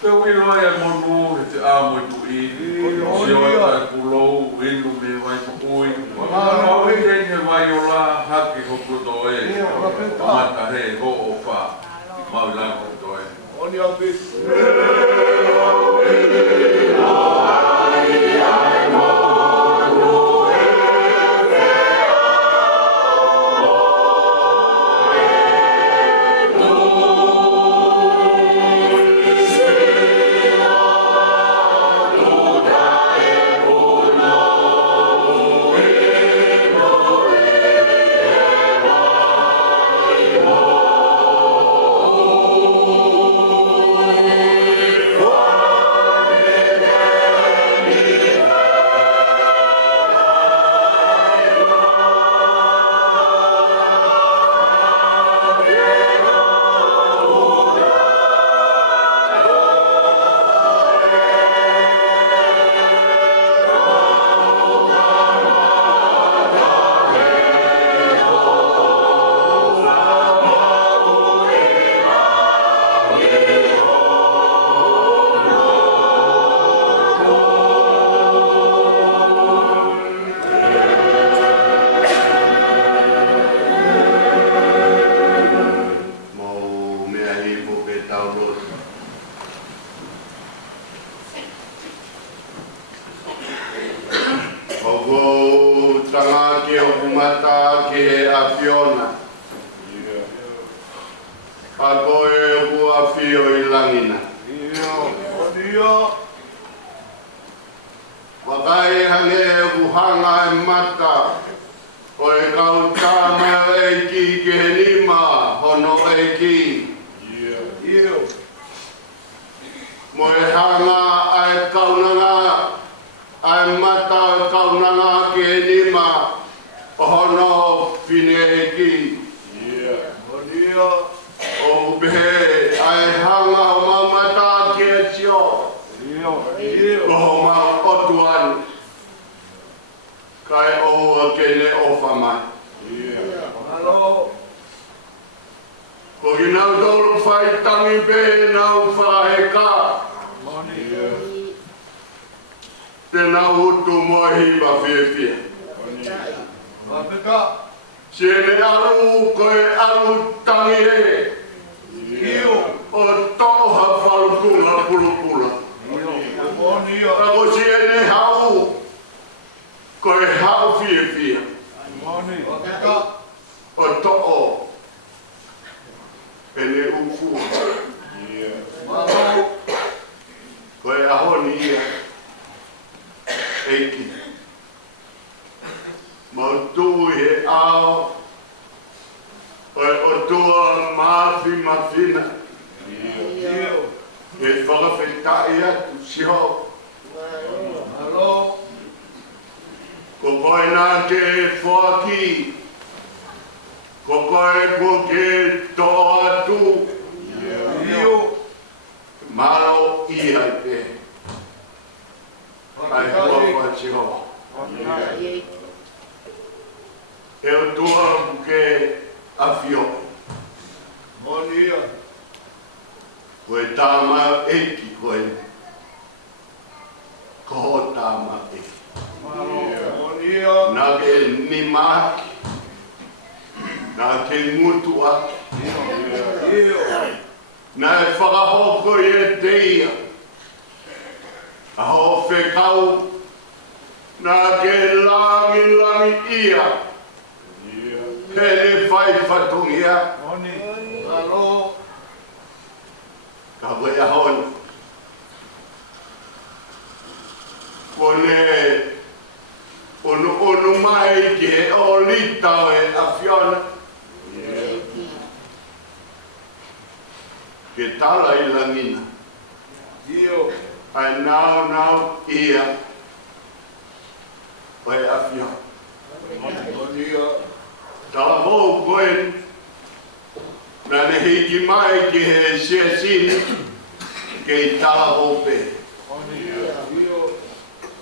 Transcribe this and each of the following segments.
Pero ilo ya monu te amo tu I. Sio ta pulo inu me vai ui. Ma o ine vai ola haki hoku to e. Mata he ho o fa. Ma la ko to e. Oni api.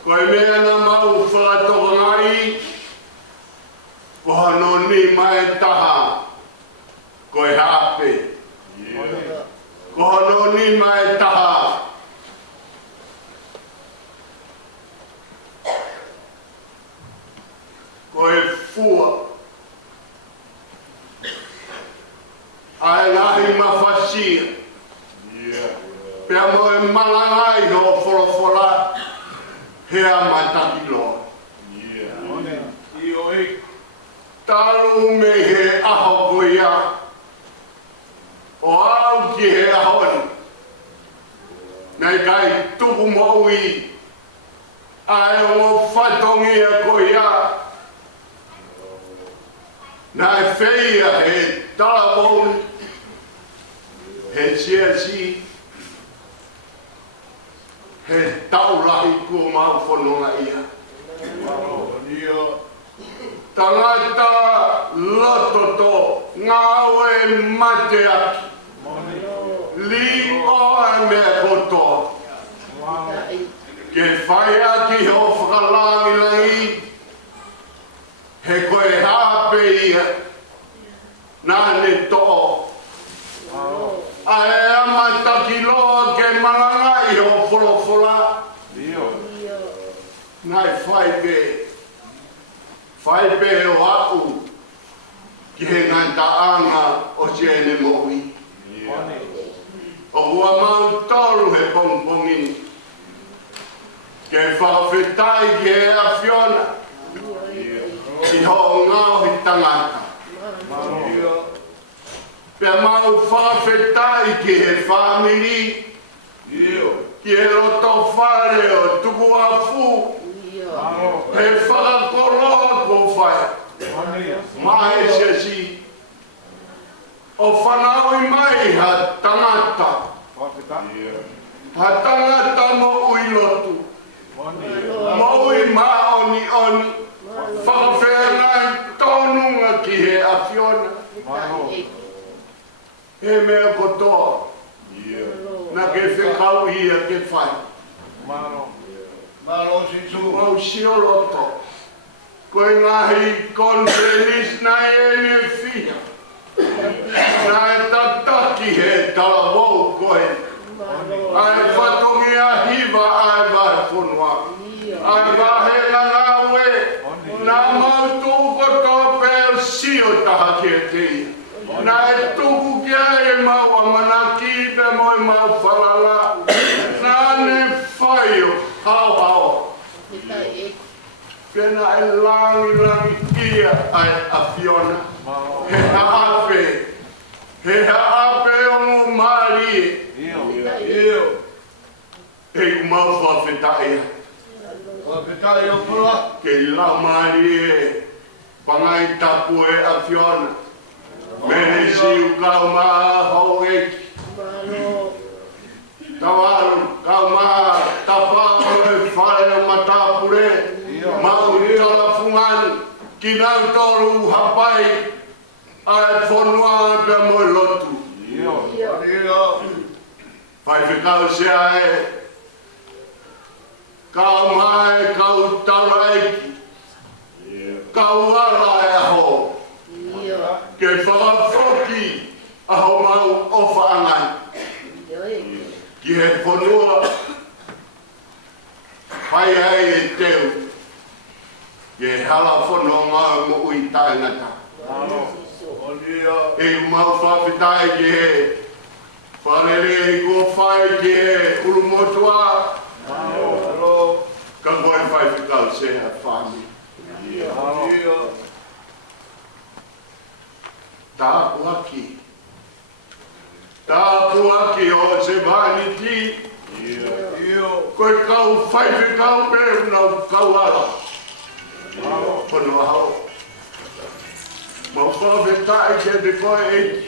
Koe mea na mau whakatokangai, ko hano ni mai taha, koe hape. Ko hano ni mai taha, fua. Ai ngahi mafasia. Pea mo e malangai ho folofola hea mataki loa. Talu me he aho koia. O au ki he ahoni. Nei kai tuku mo ui. Ai o whatongi a koia. Nai feia he talaboni. He siasi. He taulahi kua mau whanonga ia. Tangata lototo ngawe mate aki. Li oa mea koto. Ke whai aki ho whakalangi langi. He koe hape ia. Nane to'o. Ae ama taki loa ke malanga i ho wholofola. Nai whai pe. Whai pe o aku. Ki he nganta anga o siene mo'i. O hua mau tolu he pongpongini. Ke whakawhetai ki he awhiona. Ki ho ngau hi tangata. Pea mau whakawhetai ki he whamiri. Ki he roto whare o tuku a fu. He whakakoroa ko whai. Mai se si. O whanaui mai ha tangata. Ha tangata mo ui lotu. Mo ui maoni oni. Whakawhengai tonunga ki he awhiona. He mea kotoa. Na ke whekau ia ke whai. Mau sioloto. Koe ngahi konfrenis na ene fia. Na e tataki he talavou koe. Ai whatongi a hiva ai vahe whonua. Ai vahe langawe. Na mau tuko tō pēr sio taha ki e tei. Na e tuku kia e mau amanaki pe mo e mau whalala. Na ne whaio hao hao. Pena e langi ia ai a Fiona. He haape. He haape o mo mari. E mau whawhetai. Whawhetai o pula. Ke lau mari e. Pangai tapu e a Fiona. Me siu kau maa hau eki. Tawaru kau maa tapao e whare matapure. Mau talafungani. Kinau tolu hapai. Ai whonua pe moi lotu. Whai whikau sea e. Kau mai kau tala eki. Kau ala e aho. Ke whakawhoki aho mau o whaangai. Ki he whanua whai hei e teu. Ke hala whanonga mo ui taingata. E mau whawhitai ki he whanere i kua whai ki he ulumotua. Ka koe whai whikau se ha whami. Tāpu aki o se vaniti. Koe kau whaiwe kau pe nau kau ala. Pono hao. Mau whawhetai ke te koe eiki.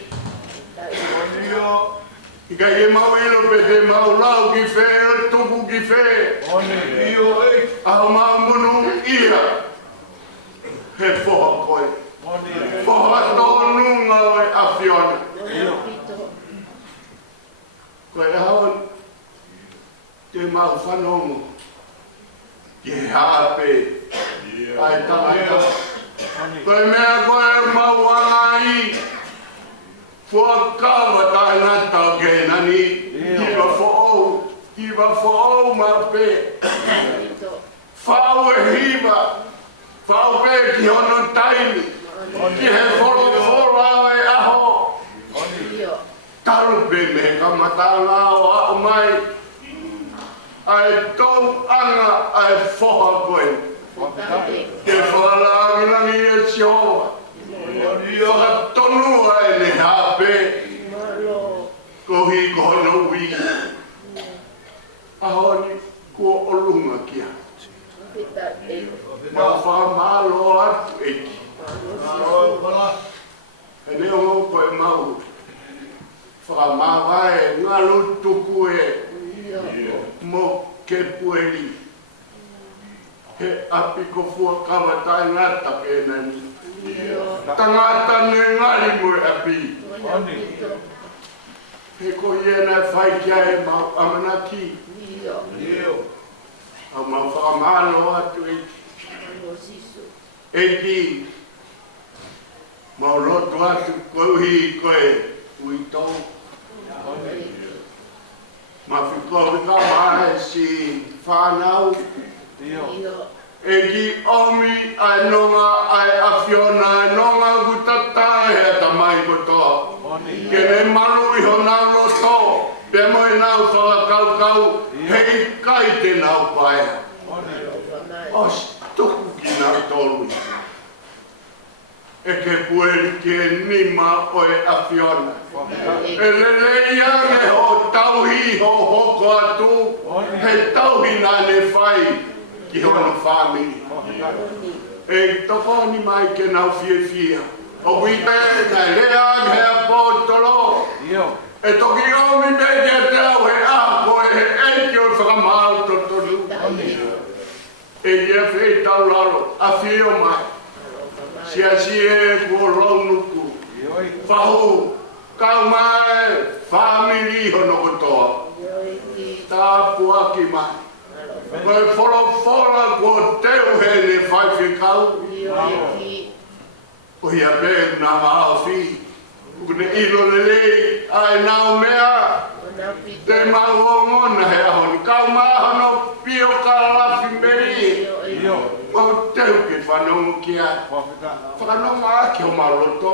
Ika ie mau ilo pe te mau lau ki whē, tuku ki whē. Aho mau munu ia. He whoha koe. Whoha tōnunga o e a Fiona. Koe hao te mau whanongo. Ke hape. Ai tangata. Koe mea koe mau angai. Whakawa tāngata ke nani. Hiva who'ou mau pe. Whau e hiva. whaupe ki hono taini, ki he whora e aho, taru pe me kamatanga o au mai, ai tau anga ai whoha koe, ke whalaangirangi e Jehova, whakatonua e ne hape, kohi kohono ui, ahoni kua olunga kia. Ma whamalo atu eki. E neo ngau koe mau. Whamawae ngalu tuku e mo ke pueri. He api ko fua kawa tai ngata ke nani. Tangata ne ngari mo e api. He ko iena whai kia e mau amanaki. Au mau whakamalo atu eki mau roto atu kohi koe uitou ma whikoa mahe si whanau eki omi ai nonga ai awhiona ai nonga kutata hea tamai kotoa kene malu iho nau roto pe moi nau whakakaukau hei kai te nau paea os tuku ki nau tolu e ke pueri ke nima oe awhiona e lelei ange ho tauhi ho hoko atu he tauhi nane whai ki hono whamiri e toko ni mai ke nau fia o wite na lea hea pōtoro e toki omi me ke te au he ako e he eki o whakamau totonu e ia whei tau laro a whio mai sia e kua raunuku whahu kau mai whamiri hono kotoa tā puaki mai koe whora kua teu he ne whaiwhikau ko ia pe na mahau whi kune ilo lelei ai nau mea te mau o ngona he ahoni kau mahano pio kalafi meri o teu ke whanongu kia whanongu aki o maroto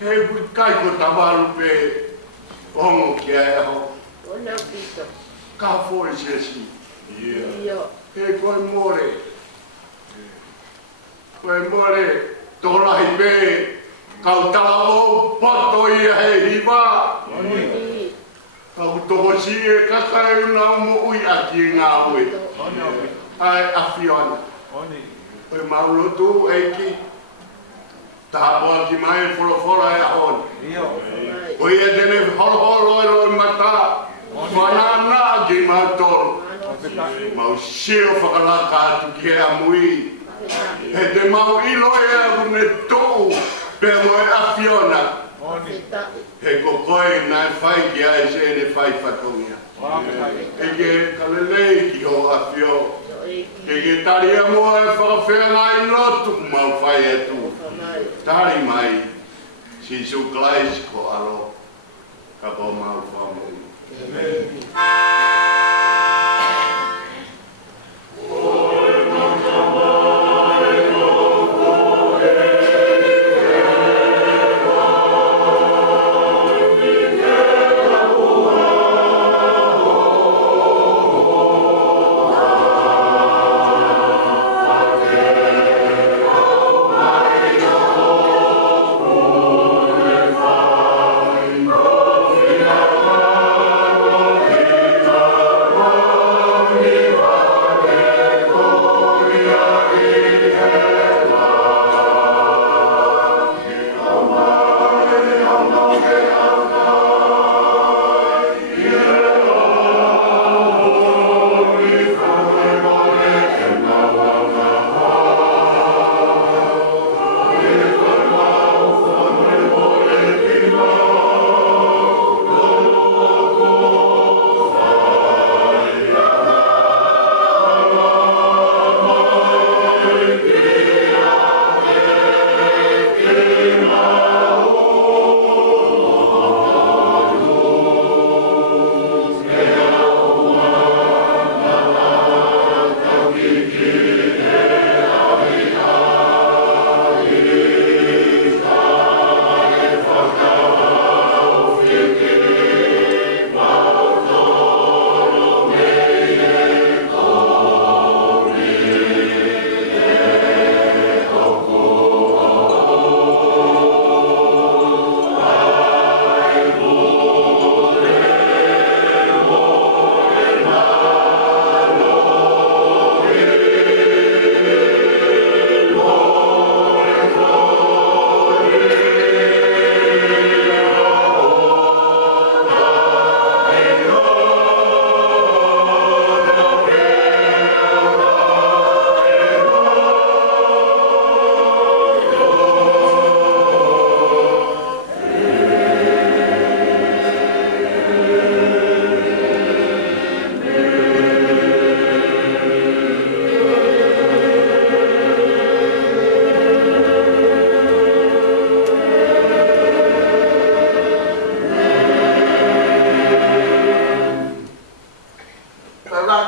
he kai ko tawaru pe ongo kia e aho ka fōi sesi he koe more tōrahi pe kau tāwau pato ia he hiwa kau tohosi e kakai una umo ui aki e ngā ue ai awhiona koe maulotu eiki tāpua ki mai whorofora e ahoni koe e tene holo e loi mata whanana ki mātoro mau sio whakalaka atu ki he amui he te mau ilo e aru ne tou pe moe awhiona he kokoe nai whai ki ai se ne whai whatongia e ke kalelei ki ho awhio e ke taria moa e whakawhea ngai lotu mau whai atu tari mai si su klais ko alo ka po mau whamui Oh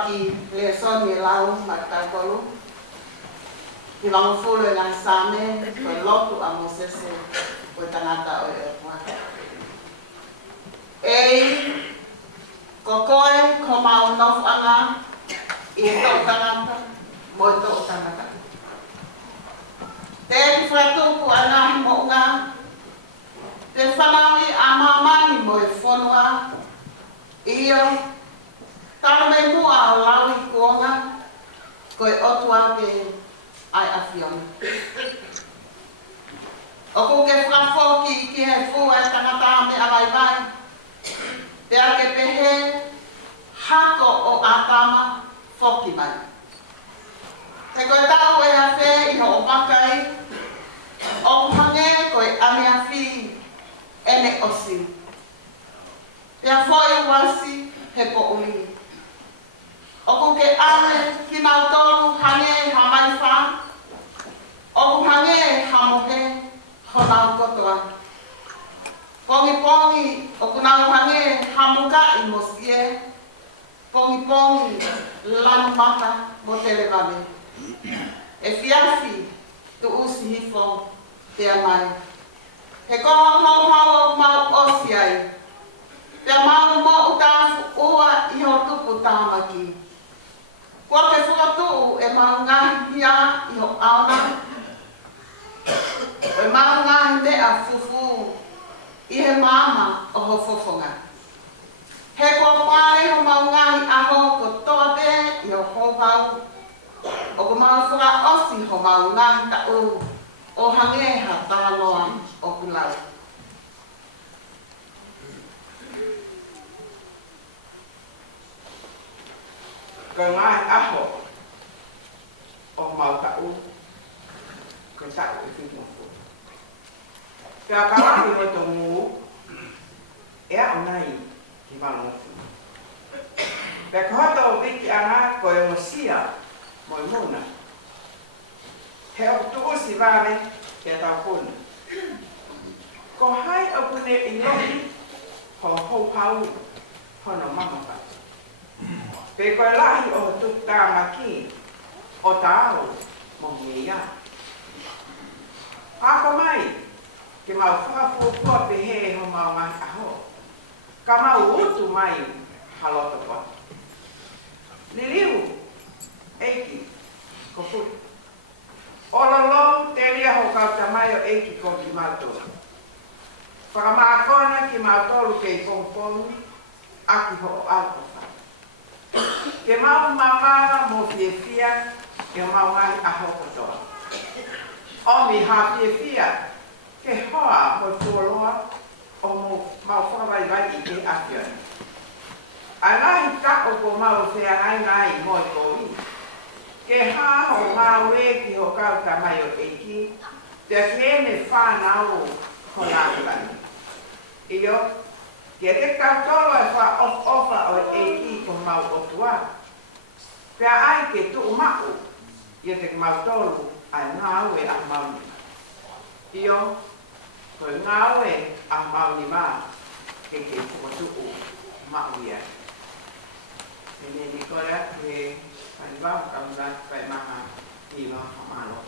paki le son ni lau matakolu. Ki wangu fulu ngai same ko lotu a Mosese ko tangata o e wa. Ei ko koe ko mau nofu anga I to tangata mo to tangata. Te whatu ko ana mo nga te whanawi a mamani mo e whanua iyo tarme mua a lawi kuonga ko e otua ke ai afiona. O ko ke whafoki ki he fua e tangata me alai vai te ake pehe hako o atama foki mai. Te koe tau e hawhe I ho o pakai o hange koe amia fi ene osi. Te a foi wasi he po uli. O ko ke ale ki mautolu hange ha mai wha. O ko hange ha mohe ho nau kotoa. Pongi pongi o ko nau hange ha muka I mosie. Pongi pongi lanu mata mo televame. E fiafi tu usi hifo te amai. He koho hau hau mau osi ai. Te mau mo utafu ua I ho tupu tāmaki. Kua ke whakatu e mau ngahi hia I ho aona. E mau ngahi mea fufu I he mama o ho fofonga. He kua pare ho mau ngahi aho ko toa te I ho hau. O ko mau whaka osi ho mau ngahi ta o hange ha tānoa o kulau. Ko ngahi aho o mau ta ko ta I whimofu. Kia kawahi no to ngu e a unai ki mamofu. Pea kohoto o wiki anga ko e mosia mo I muna. He o tuusi vare ke tau kuna. Ko hai o kune I lohi ho hou hau hono mamapa. Pe koe lahi o tuk tāmaki o tāo mo ngea. Hako mai ke mau whafu kua pe he ho mau mai aho. Ka mau utu mai haloto kua. Liliu eiki ko futu. Ololo te ria ho kau tamai o eiki ko ki mātou. Whakamaakona ki mātolu kei pongpong aki ho o alkofa. Ke mau mamara mo fiefia ke mau ngai aho kotoa. Omi ha fiefia ke hoa mo tuoloa o mo mau whakawai I ke afiona. A ngahi kako ko mau whea ngai mo I koi. Ke ha ho mau e ki ho kau tamai o eiki te kene whanau ho nākulani. Iyo, kia te kautolo e wha ofa o eiki ko mau o tua. Pea ai ke tu umaku, ia te mau tolu ai ngau e a mau ni. Iyo, ko ngau e a mau ni maa ke pukotu u mau ia. Ini Nicola ke panibau kamulan pai maha ilo hamalo.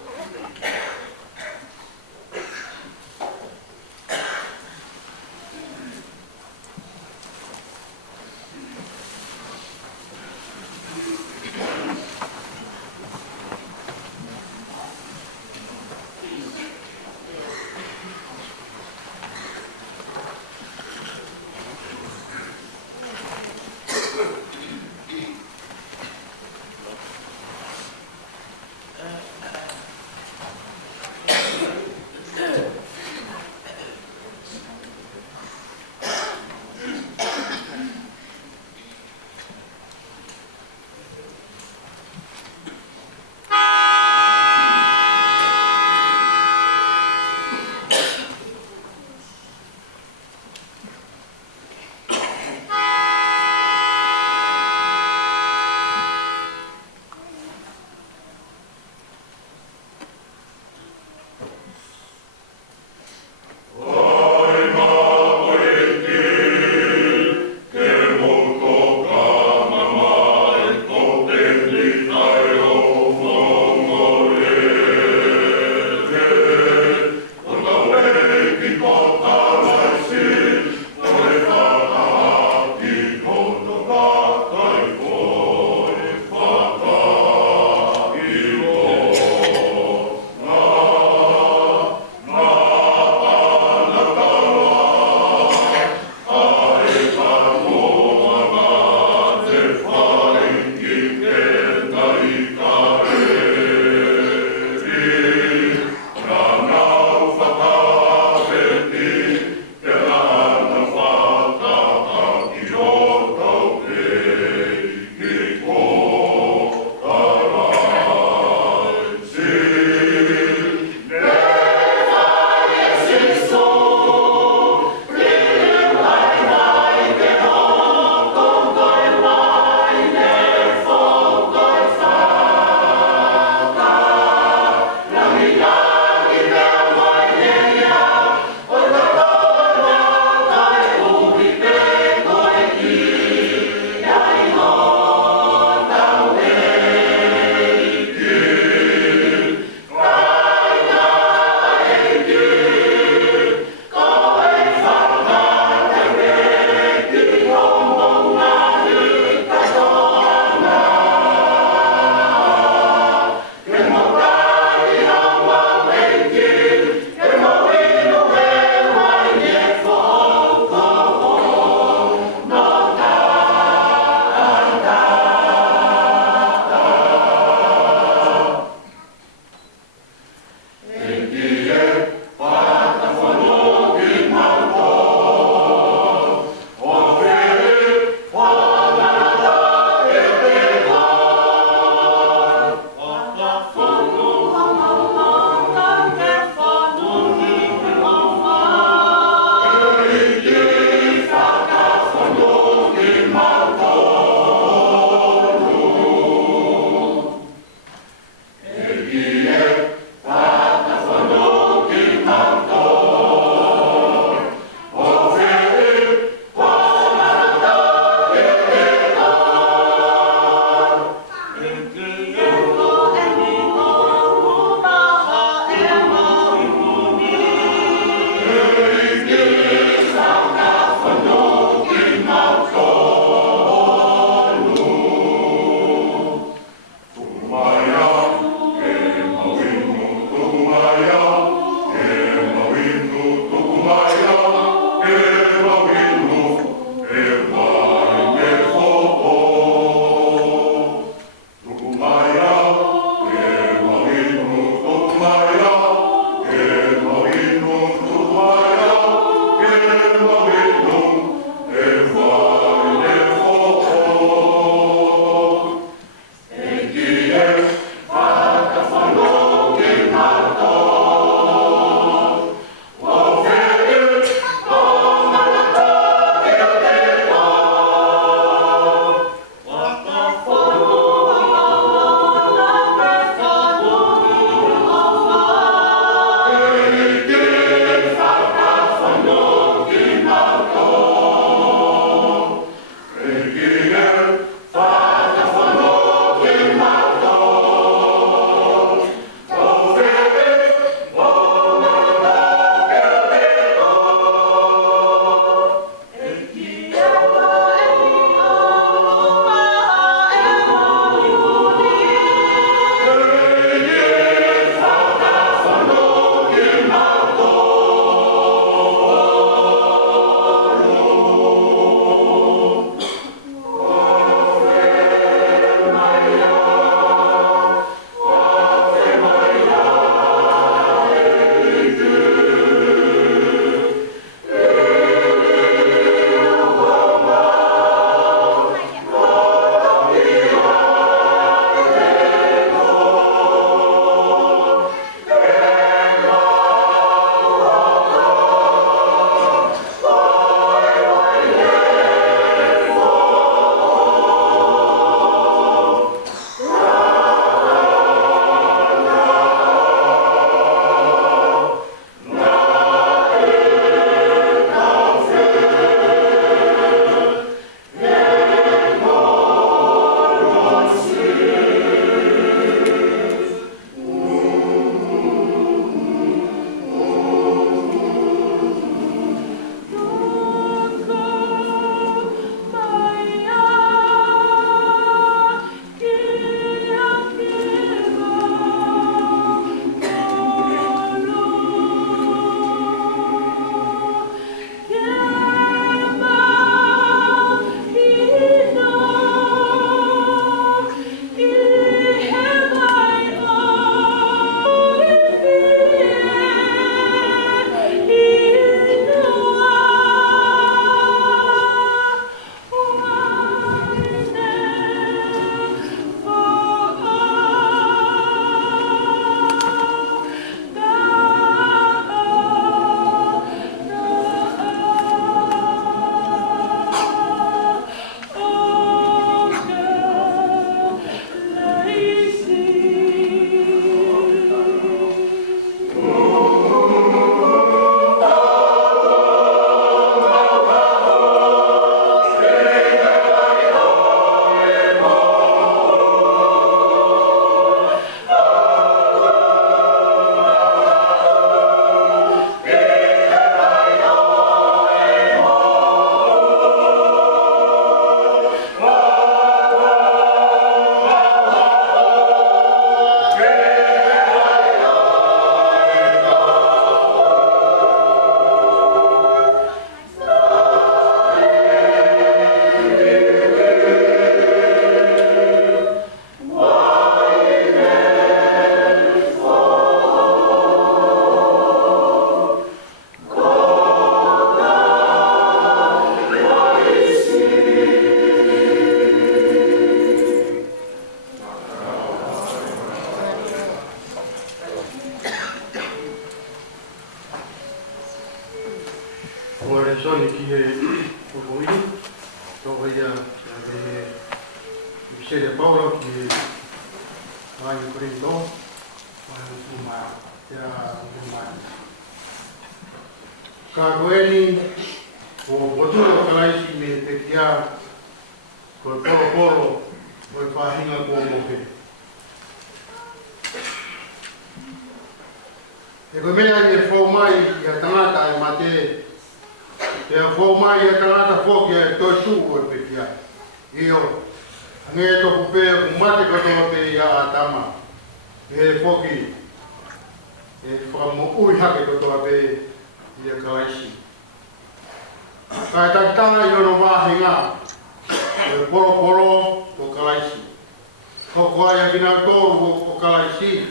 se le paulo ki ai Corinto, ai Fuma, ya Fuma. Ka koeni o boturo kalaisi me te kia ko poro o fahinga ko moke. E ko mea i fo mai ia tangata e mate. Te fo mai ia tangata foki e toi tu o pe kia. Io nge to kupe umate ko to pe ia atama. E foki e mo ui hake ko to pe ia kalaisi. Kai takta i ono wahinga e poro o kalaisi. Ko koa ia kina tōru o kalaisi.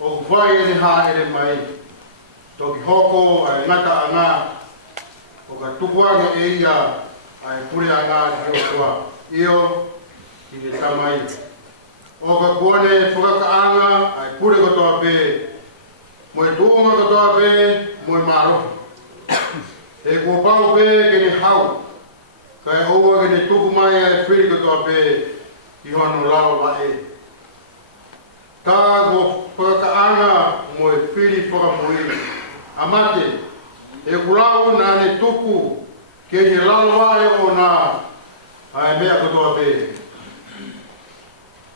O vai e ha e mai. Toki hoko ai ngata anga. O ka tukuanga e ia ai pure anga ki o kua. Io ki e tamai. O ka kuane whakakaanga ai pure kotoa pe. Mo e tuunga kotoa pe, mo e maro. E kua pao pe kene hau. Kai oua kene tuku mai ai whiri kotoa pe. I hono lao wa e. Tā ko whakaanga mo e whiri whakamui. Amate, e kulau nā ne tuku ke he lalawae o nā ai mea katoa pe.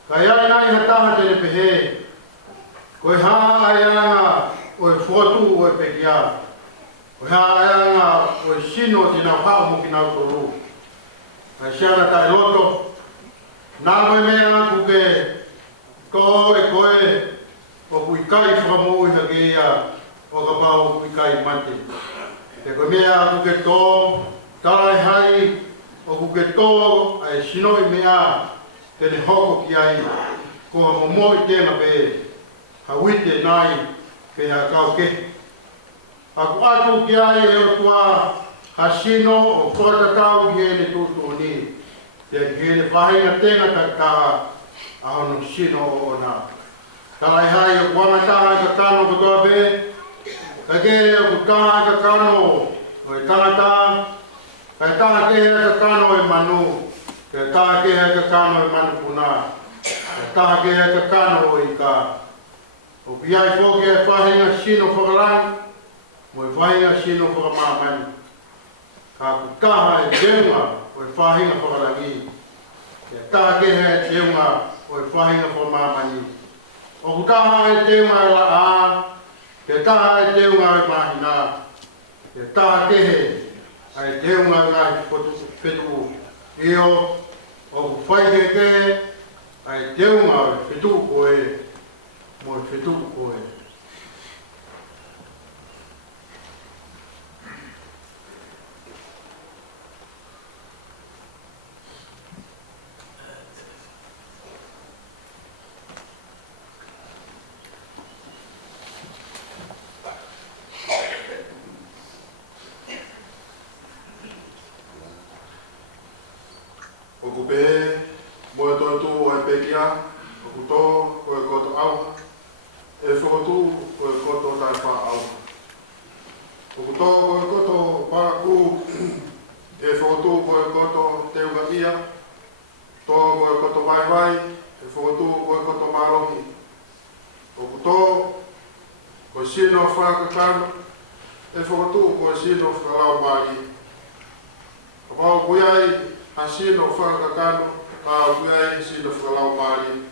Ka iai nai hataha tene pehe, koe hā ai anga o e whotu o e pekia. Koe hā ai anga o e sino tina whao mo ki nau toru. Kai siana tai loto, nā mai mea kuke ko e koe o kui kai whakamui hake ia o ka pao kui kai mate. Te koe mea kuke tō, tarai hai o kuke tō ai sinoi mea tene hoko ki ai ko ha momoi tēnga pe hawite nai pe ha kau ke. Aku atu ki ai e o tua hasino o whakatatau ki ene tūtu ni. Te ki ene whahinga tēnga taktaha ahono sino o nā. Tarai hai o kuangataha ka kano katoa pe, ka kere o kutaha ka kano o e tangata, ka taha kehe ka kano e manu, ka taha kehe ka kano e manu puna, ka taha kehe ka kano o ika. O piai whoke e whahinga sino whakalang, mo e whahinga sino whakamamani. Ka kutaha e deunga o e whahinga whakalangi, ka taha kehe e deunga o e whahinga po mamani. O kutaha e teunga e la a, te taha e teunga e mahina, te taha kehe e teunga e ngai whetu. Io, o whaike ke e teunga e whetu koe, mo e whetu koe. Kupe, mo e toi tu o e pekia, o kuto o e koto au, e whakotu o e koto tai wha au. O kuto o e koto paraku, e whakotu o e koto teuga ia, to o e koto vai, e whakotu o e koto marohi. O kuto o e sino whakakano, e whakotu o e sino whakalau mari. O pao kuiai, a sino whakakano, ka kuiai sino whakalau mari.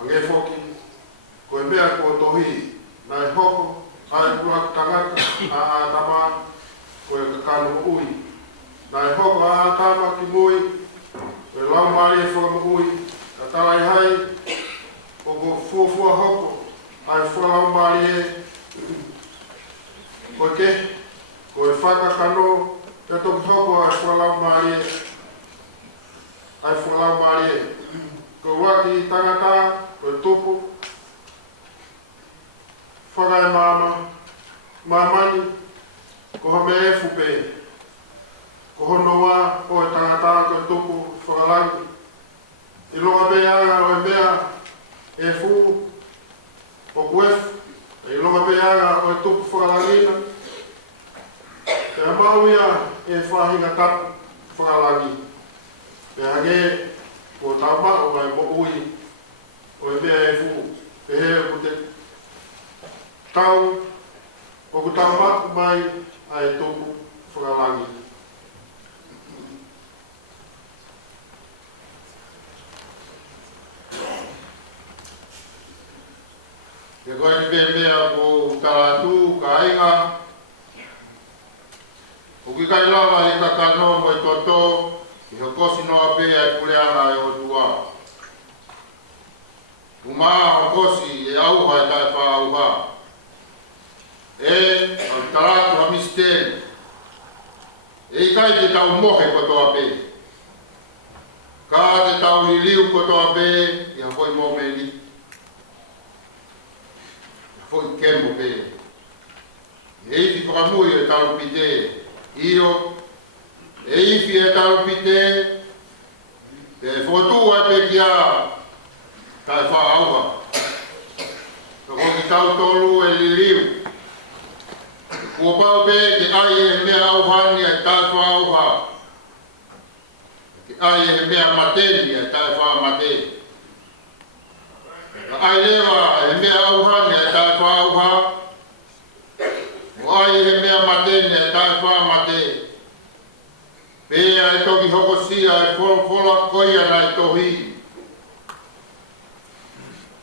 Ange whoki, ko e mea ko tohi, nai hoko, ai puak tangata, a tama, ko e kakano ui. Nai hoko a tama ki mui, ko e lau mari e whakamui, ka tarai hai, ko ko fuafua hoko, ai whakalau mari e, ko e ke, ko e whakakano, te toki hoko ai whalau mari e, ai whalau mari e. Ko waki tangata, ko e tupu, whakai mamani, ko hame e fupe, ko honoa, ko e tangata, ko e tupu, whakalangi. I longa pe anga o e mea, e fu, o kuefu, i longa pe anga o e tupu whakalangina, e mauia e whahinga tapu whakalangi. Pe hage ko tama o mai mo ui o me e fu e he ko te tau o ko tama mai ai toku whakalangi. Ke koe ni pe mea ko taratu ka inga o ki kai lava i ka kanoa mo i toto i hokosi noa pe ai pureana e o tua. Umaa hokosi e auha e tai wha auha. E au taratu ha misteri. E i kai te tau mohe kotoa pe. Ka te tau i liu kotoa pe i hapoi mo me ni. Hapoi kemo pe. E i fi whakamui e tau pite. Io e ifi e tau pite te whotua e pe kia tai wha auha. Ka hoki tau tolu e liliu. Kua pau pe te ai e mea auhani e tai wha auha. Te ai e mea mateni e tai wha mate. Ka ai lewa e mea auhani e tai wha auha. Ai he mea matene e tai wha mate. Pea e toki hokosia e whola koia na e tohi.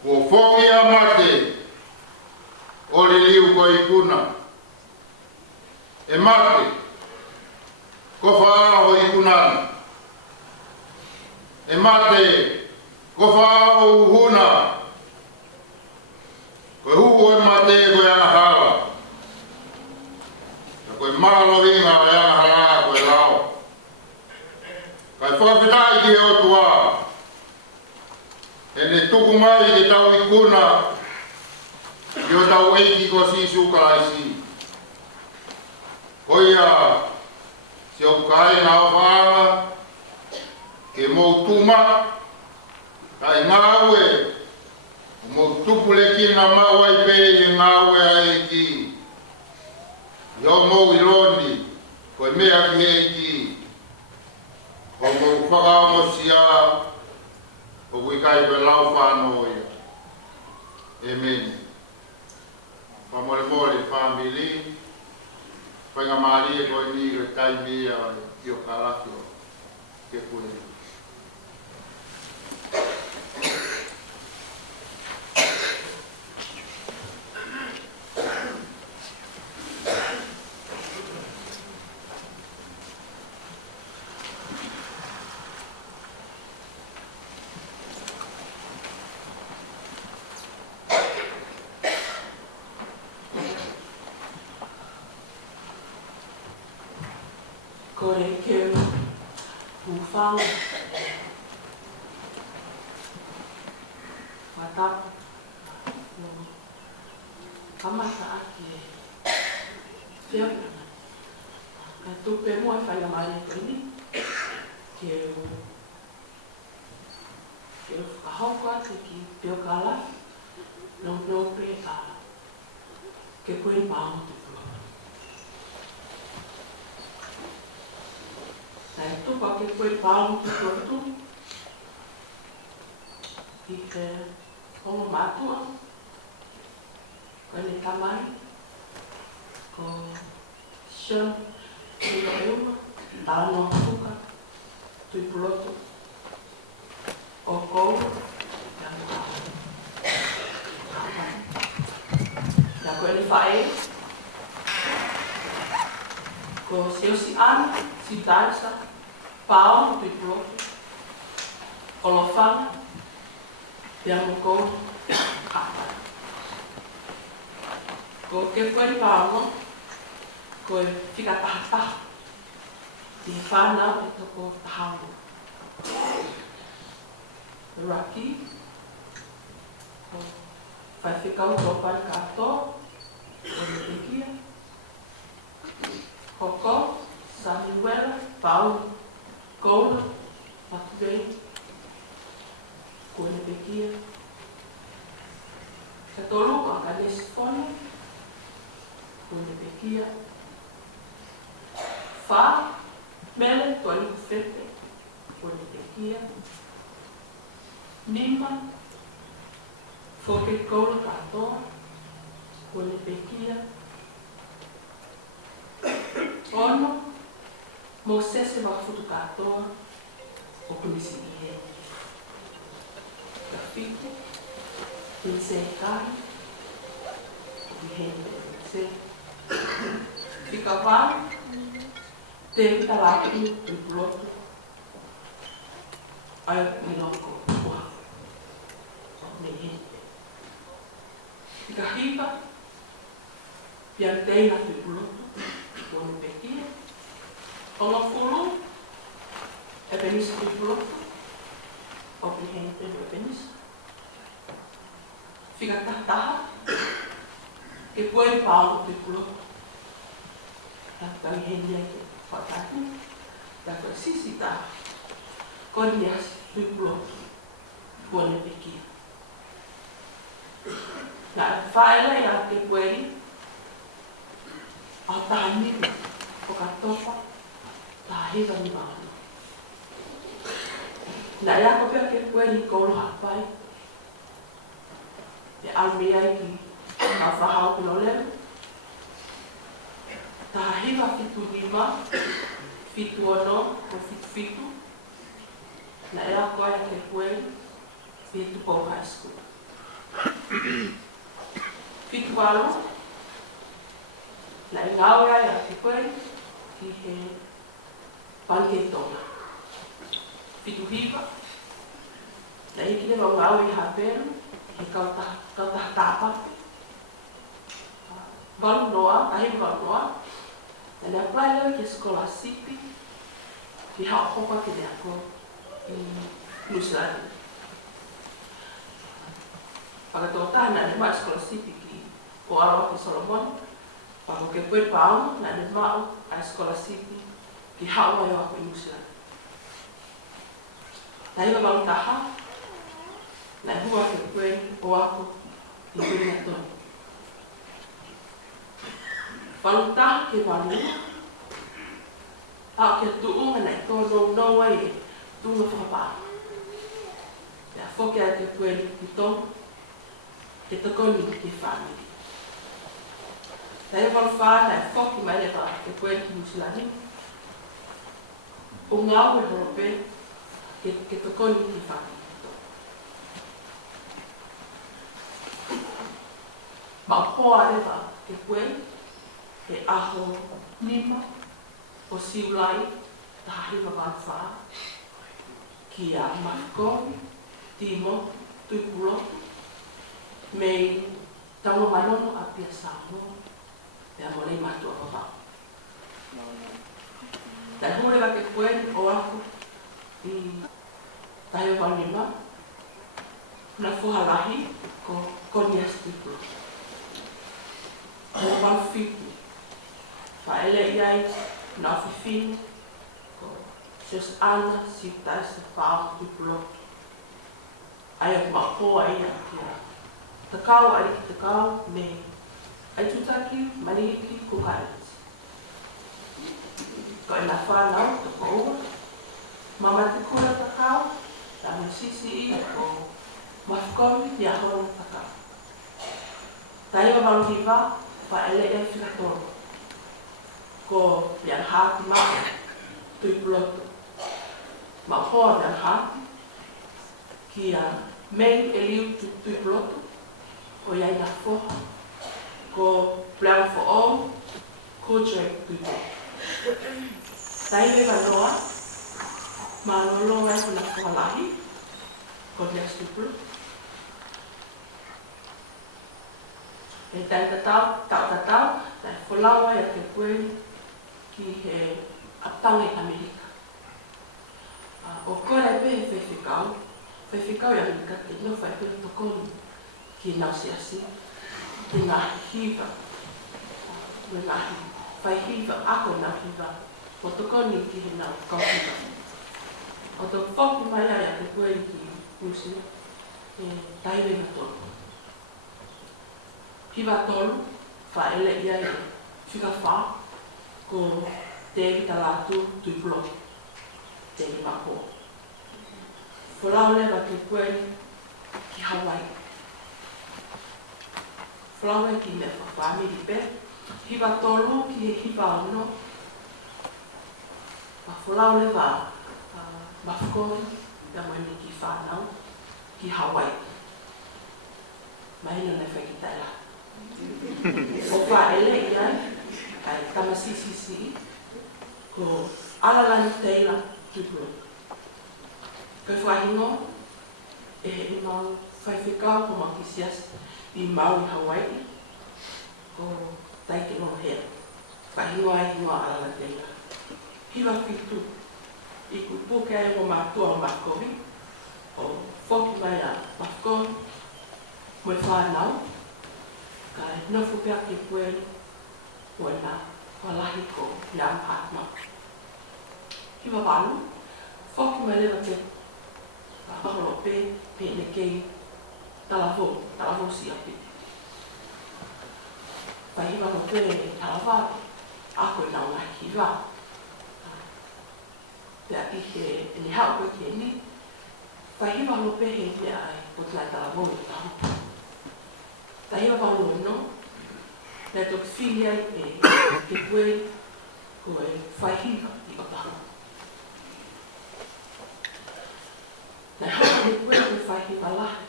Ko whongia mate o li liu ko i kuna. E mate ko whaaho i kunana. E mate ko whaaho uhuna. Ko huu e mate ko i ana hala. Koe malo hinga e ana hara koe lao. Kai whakawhitai ki he o tua. E ne tuku mai ke tau i kuna. Ki o tau eiki ko sisu kalaisi. Koia se o kai na o whaanga. Ke mou tuma. Kai ngāwe. Mou tupu le kina mawai pe he ngāwe a eiki. Yo mo iloni ko mea ki heiki o mo whakao mo sia o kui kai pe lau whanau ia. Amen. Whamore mole family whainga maari e koe ni re tai mea i o karaki o ke kune. Kore keu ufang watap kamata aki fia ka tupe mo fa ya mai ni keu ahokwa te ki pio kala no pe a ke koe pao tu. Sai tu pa ke koe pao tu. I ke hongo matua. Ko ne tamai. Ko shon. Ko euma. Tano fuka. Tui puloto. O kou. Ya ko ne fae. Ko seu si an. Si taisa. Pao. Tui puloto. Olofana. Piamo con apa. Ko ke koe pāma, koe whika paha. Te whānau e toko tahau. Raki, ko whai whikau tōpai kātoa, ko me tekia. Hoko, Samuela, Pau, Kouna, Matuvei, ko ne pekia. Ka tolu ka ka lesfone, ko ne pekia. Fa, mele, toli kufete, ko ne pekia. Nima, foke koula katoa, kone pekia. Ono, mo sese wafutu katoa, o kunisi ihe. Ka fiku, kunise kai, o bihende kunise. Fika vai, te talaki i pulotu. Ai minoko ua. Nehente. Fika hiva, pianteina i pulotu. Kone pekia. Onga fulu, e penisa i pulotu. O bihende e penisa. Fika tahtaha, e puoi pao i pulotu. Kau hende ke whakatu, kau sisita, korias tui pulotu, kone pekia. Nā whaela ia ke pueri, a tāniru, o katopa, tā hewa ni maana. Nā ia ko pia ke pueri kolo hapai, e almea ki a whahau piloleu, tā hewa fitu lima, fitu ono, o fitu fitu. Na ea koe a ke pueri, fitu pou high school. Fitu alo, na e ngau ea a ke pueri, ki he panke tona. Fitu hiva, na hiki ne mau ngau i haperu, he kautaha tāpape. Walu noa, ahi walu noa, na ne apply leo ki skola sipi, ki hao hopa ki ne ako i Nusilani. Whakatoa na ne mai skola sipi ki o Arawa ki Solomon, wako ke pui pao na ne mao a skola sipi ki hao mai o ako i Nusilani. Na iwa walu taha, na hua ke pui o ako i pui na toni. Waluta ke walu, au ke tuunga nei tono noa e tunga whakapaa. Pea whoke a ke pueri ki tonu, ke takoni ke whaniri. Nei walu whāna e whoki mai rewa ke pueri ki Nusilani. O ngau e horope ke takoni ke whaniri. Ma hoa rewa ke pueri, he aho nima o siulai tahiwa wanwha ki a Mafkoni, Timo, Tuipulotu, mei tango manono a Pia Samoa, pea molei matua wawao. Tai hurega ke pueri o aku i tahiwa wanima, na fuhalahi ko Konias Tuipulotu. Ko Walfiku, Whaele iai, nā whiwhinu, ko just ana si taisa whao ki pulotu. Ai aku mahoa ia kia. Takau ari ki takau, me ai tutaki, maniki, kukaiti. Ko e nā whanau, tako ua, mama te kura takau, tā musisi i, ko Mafkoni, ni ahona takau. Taiwa maluhiwa, Whaele e whikatoro. Ko mian hati maa, Tuipulotu. Ma hoa mian hati, ki a mei e liu Tuipulotu, o iai na whoha, ko Brown for All, ko Drake Tuipulotu. Taiwe wanoa, ma lolo ai kuna whalahi, ko Nias Tuipulotu. E tai tatau, tai whalawa e te pueri ki he atangi Amerika. O kore pe he whewhikau i Amerika te no whai pere tokonu ki Nausiasi, ki ngā hiva, whai hiva, ako ngā hiva, o tokoni ki he ngā kauhiva. O to whoki mai ai a te pueri ki Nusia, e taiwe na tonu. Hiva tolu, whaele ia e whikawha, ko Tevi Talatu Tuipulotu, Tevi Mapo. Wholau lewa ke koe ki Hawaii. Wholau e ki me whawhamiri pe. Hiwa tolu ki he hiwa ono. Ma wholau lewa mawhakori ia mai ki whanau ki Hawaii. Mai ina nei whaki taila. O wha ele ia ai tamasisisi ko alalani teila tuku. Koe whahingo e he mau whaiwhikau ko makisias I mau I Hawaii ko taike no hea. Whahingo ai hingoa alala teila. Hiwa whitu I ku puke ai o mātua o Makovi o whoki mai a Makovi mo e whanau ka nofu pia ki pueri o e nā walahi ko Iam Hatma. Hiwa walu, whoki mai lewa te maholo pe ne kei talavo si api. Pai hiwa no pe talava ako I nau ngai hiwa. Pea I he ni hao koe ke ni. Pai hiwa no pe he pia ai o tlai talavo I taho. Ta hiwa walu no. Nai tok whiri ai ke pueri ko e whaihiwa I o taho. Nai hao ke pueri ko e whaihiwa lahi.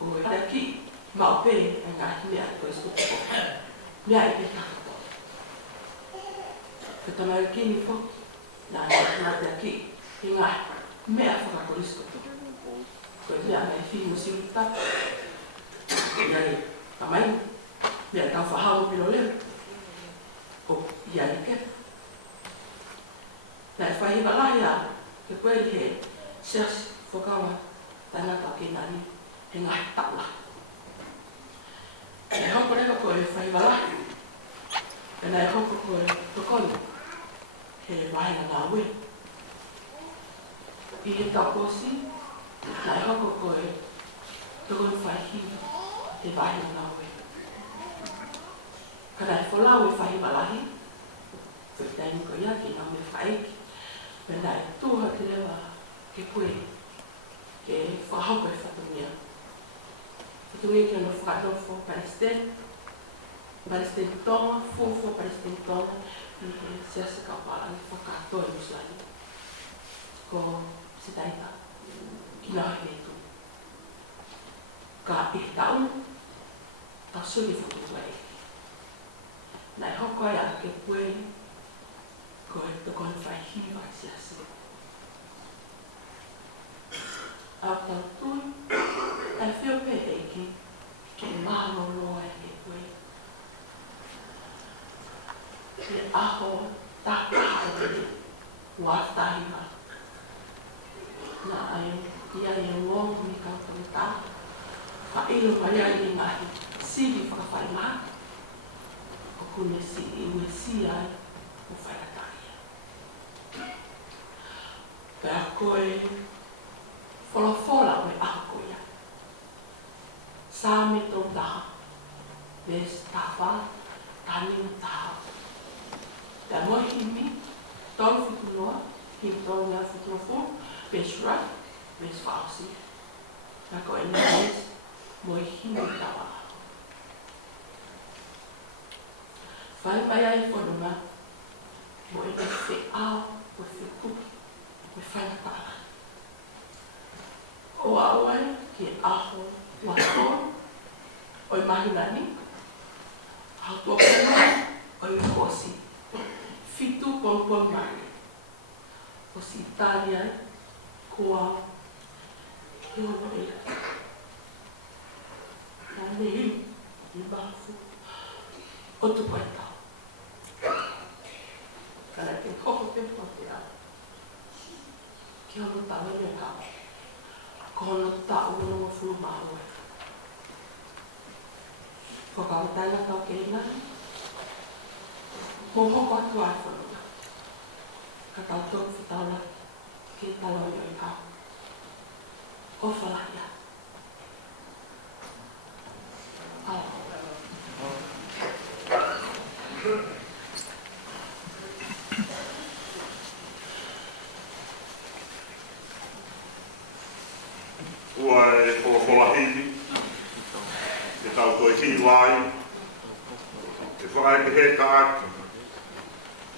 O e te ki mao pe e ngahi mea ko e skupo. Mea I pe takato. Ka tamai kini fo. Nā te ki I ngahi mea whakakoriskoto. Ko e mea mai whimo siruta. Iai tamai mea tau whahau piro leo. O iai ke. Nai whahiwa lahi a ke koe I he seas whakawa tangata ki nani. He ngahi taula. E hoko reka ko e whaiwa lahi. E nei hoko ko e tokoni. He wahinga ngā ue. I he taposi, nei hoko ko e tokoni whaihiwa. He wahinga ngā ue. Ka nei wholau e whaiwa lahi. Whitaini ko ia ki nā me whaiki. Me nei tūha te rewa ke koe. Ke whahoko e whatumia. Whatumia ki ana whakatofo Palestine. Palestine tonga, fofo Palestine tonga. I he seasa kaupala ni whakatoa I Muslani. Ko se taita ki nā hei tu. Ka I taun, tau suri whatua e. Nai hoko ai a ke pueri, ko e tokoni whaihiwa I seasa. Au tau tui, ai whio pe eiki, ke mālo loa e ke pueri. Ke aho tātaha e te wātahiwa. Nā ai, ia I ngongu mi kautani tā. Ka ilo mai ai I ngahi, siri whakawhai maha. O kune si I ue si ai, o whairataria. Pea koe, wholafola o e aho ko ia. Sā me tō taha, ves tāwha, tāninga taha. Te moi himi, tolu whitunoa, himi tolu ngā whitunofu, ves rai, ves whaosi. Nā ko e nes, moi himi tawa. Whai mai ai whanunga, mo e whi ao, o whi kuki, o whanatala. O auai ki aho wato, o I mahunani, hau tua pena, o I kosi. Fitu pompon mani. O si Italia, koa, e ono e. Nane I mafu, o tu pai tau. Kana te koko te pote au. Ki ono tawa me kau. Kono tau no fulu mahu. Whakautanga tau kei nani. Mo hoko atu ai whanua. Ka tau tōku whitaula ke talo I oi kau. O whalahia. ua e kolokola hili, e tau toi hiwai, e whakai te he taaki,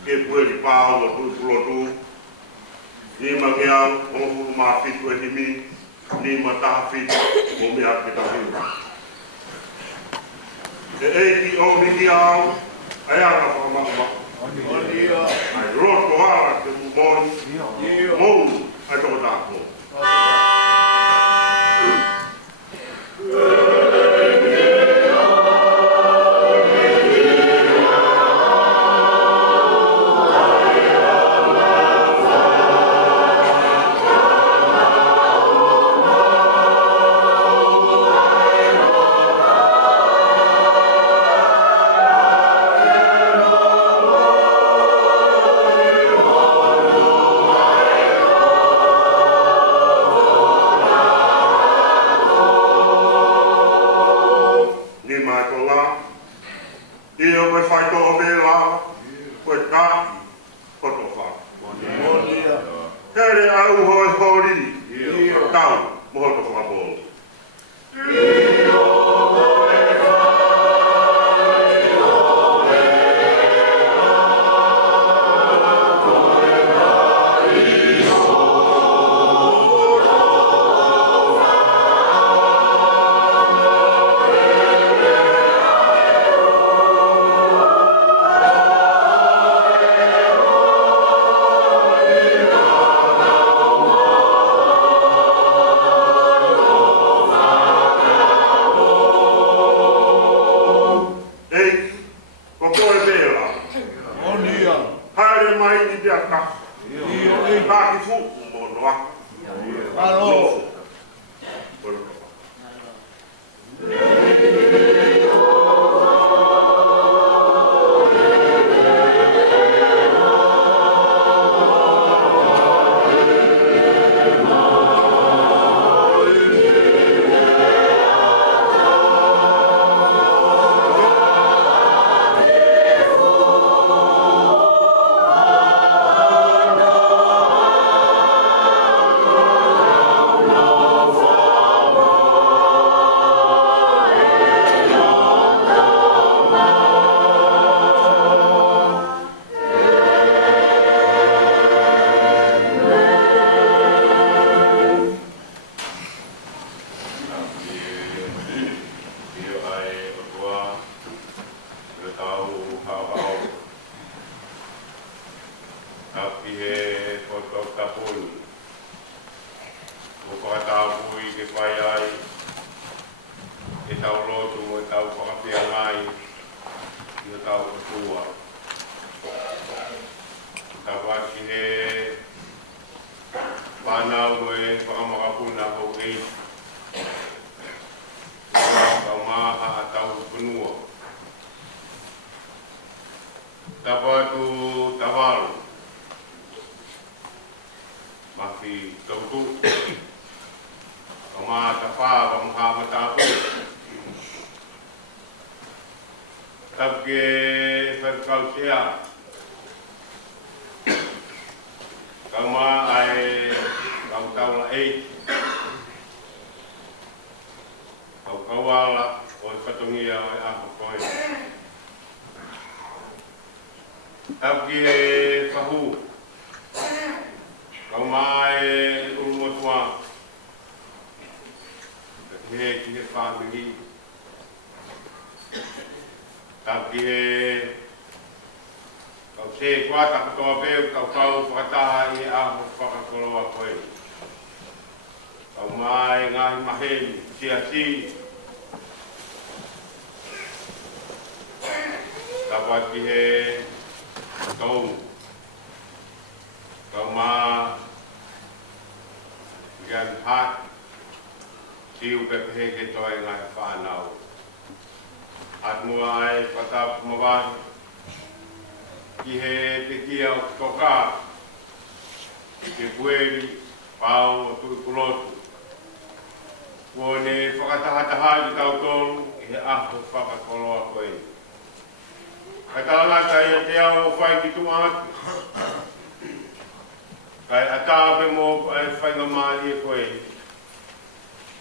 ke pueri pāo o tui pulotu, ni ma ke au, o fu ma fitu e himi, ni ma taha fitu, o me ake tahiwa. E eiki o niki au, ai anga whakamaka. Ai roto ara te mumoni, mou, ai toko tāko.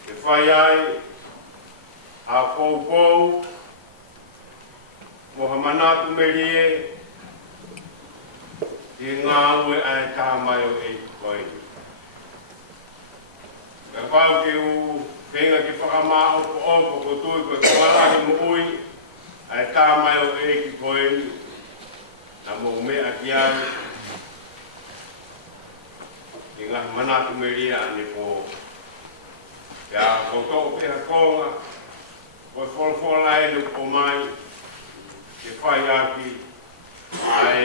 e whai ai a pou mo hamanatu merie i ngā ue ai tā mai o e koe. Ka whau ki u whenga ki whakamā opo ko tui ko kuarahi mo ui ai tā mai o e ki koe na mo mea ki ai i ngā manatu meria ane po kia koto peha konga koe wholwhola e nuk o mai ke whai aki ai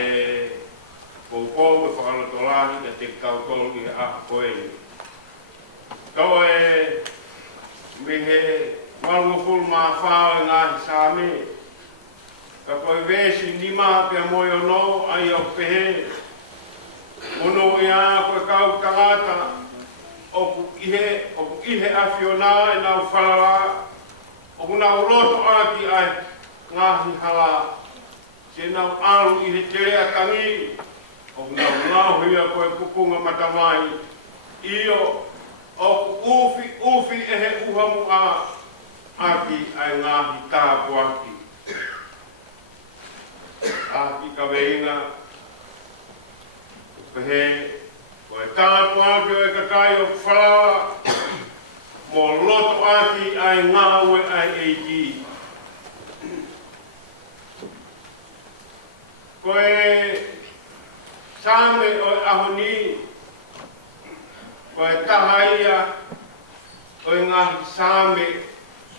Koukou e whakalotolahi ka te kautolo i a koe. Kau e me he walungofulu mā whao e ngāhi sāme. Ka koe vēsi nima pia moi o nou ai au pehe. Mono i a koe kau tangata oku ihe awhiona e nau whalala. Oku nau roto aki ai ngāhi hala. Se nau alu i he tere a tangi. O ngau hia koe kukunga matamai, io o ufi e he uhamu a aki ai ngāhi tāpu aki. Aki ka weinga, pehe, koe tāpu aki o e kakai o whalawa, mo loto aki ai ngāwe ai eiki. Koe Sāme o ahoni, koe tahaia o ngahi sāme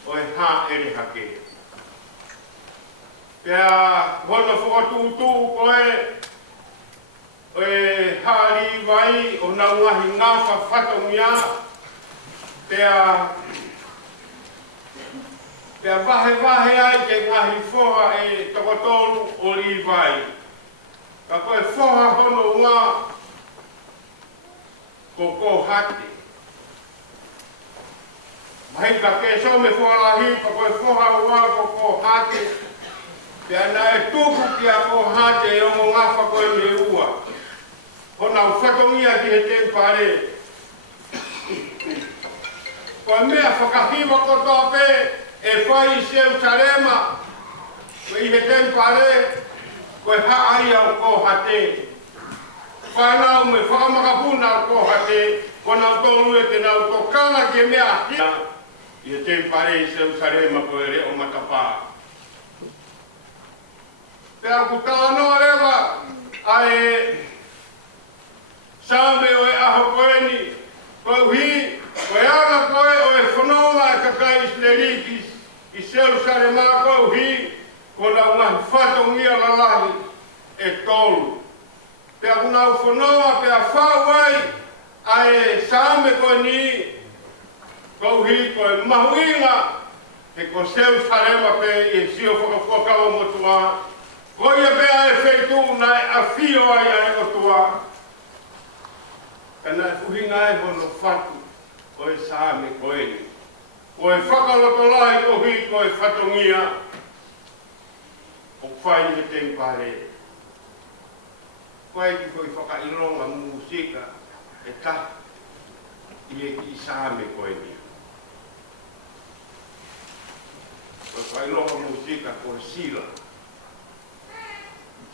o hā ere hake. Pea hono whakatūtū koe o hāri vai o nau ngahi ngāwha whatongia. Pea wahe ai ke ngahi whoha e tokotolu o li vai. Ka koe whoha hono ngā koko hati. Mahi ka ke so me whalahi, ka koe whoha ngā koko hati. Pea na e tuku ki a koko hati e ongo ngāwha koe me ua. Hona u whatongia ki he tempare. Koe mea whakahiwa kotoa pe e whai i seu tarema. Koe i he tempare. Koe haai au kohate. Whanau me whakamakapuna au kohate. Kona tolu e te nau tokanga ke mea hia. I e te pare i seu sarema koe re o matapā. Pea ku tānoa rewa ai Sāme o e aho koeni. Koe uhi, koe anga koe o e whanonga e kakai islerikis. I seu sarema koe uhi. Kona ngahi whatongia lalahi e tolu. Pea kuna u whanoa, pea whawai ai Sāme koe ni. Koe hi koe mahuinga he ko seu sarema pe e sio whakawhakawa motua. Koe ia pea e wheitu na e awhio ai ai otua. Kana e uhinga e hono whatu koe Sāme koe ni. Koe whakalotolai koe hi koe whatongia. O whai he tempare. Koe ki koe whakailonga musika e ta i e ki Sāme koe ni. Koe whakailonga musika koe sila.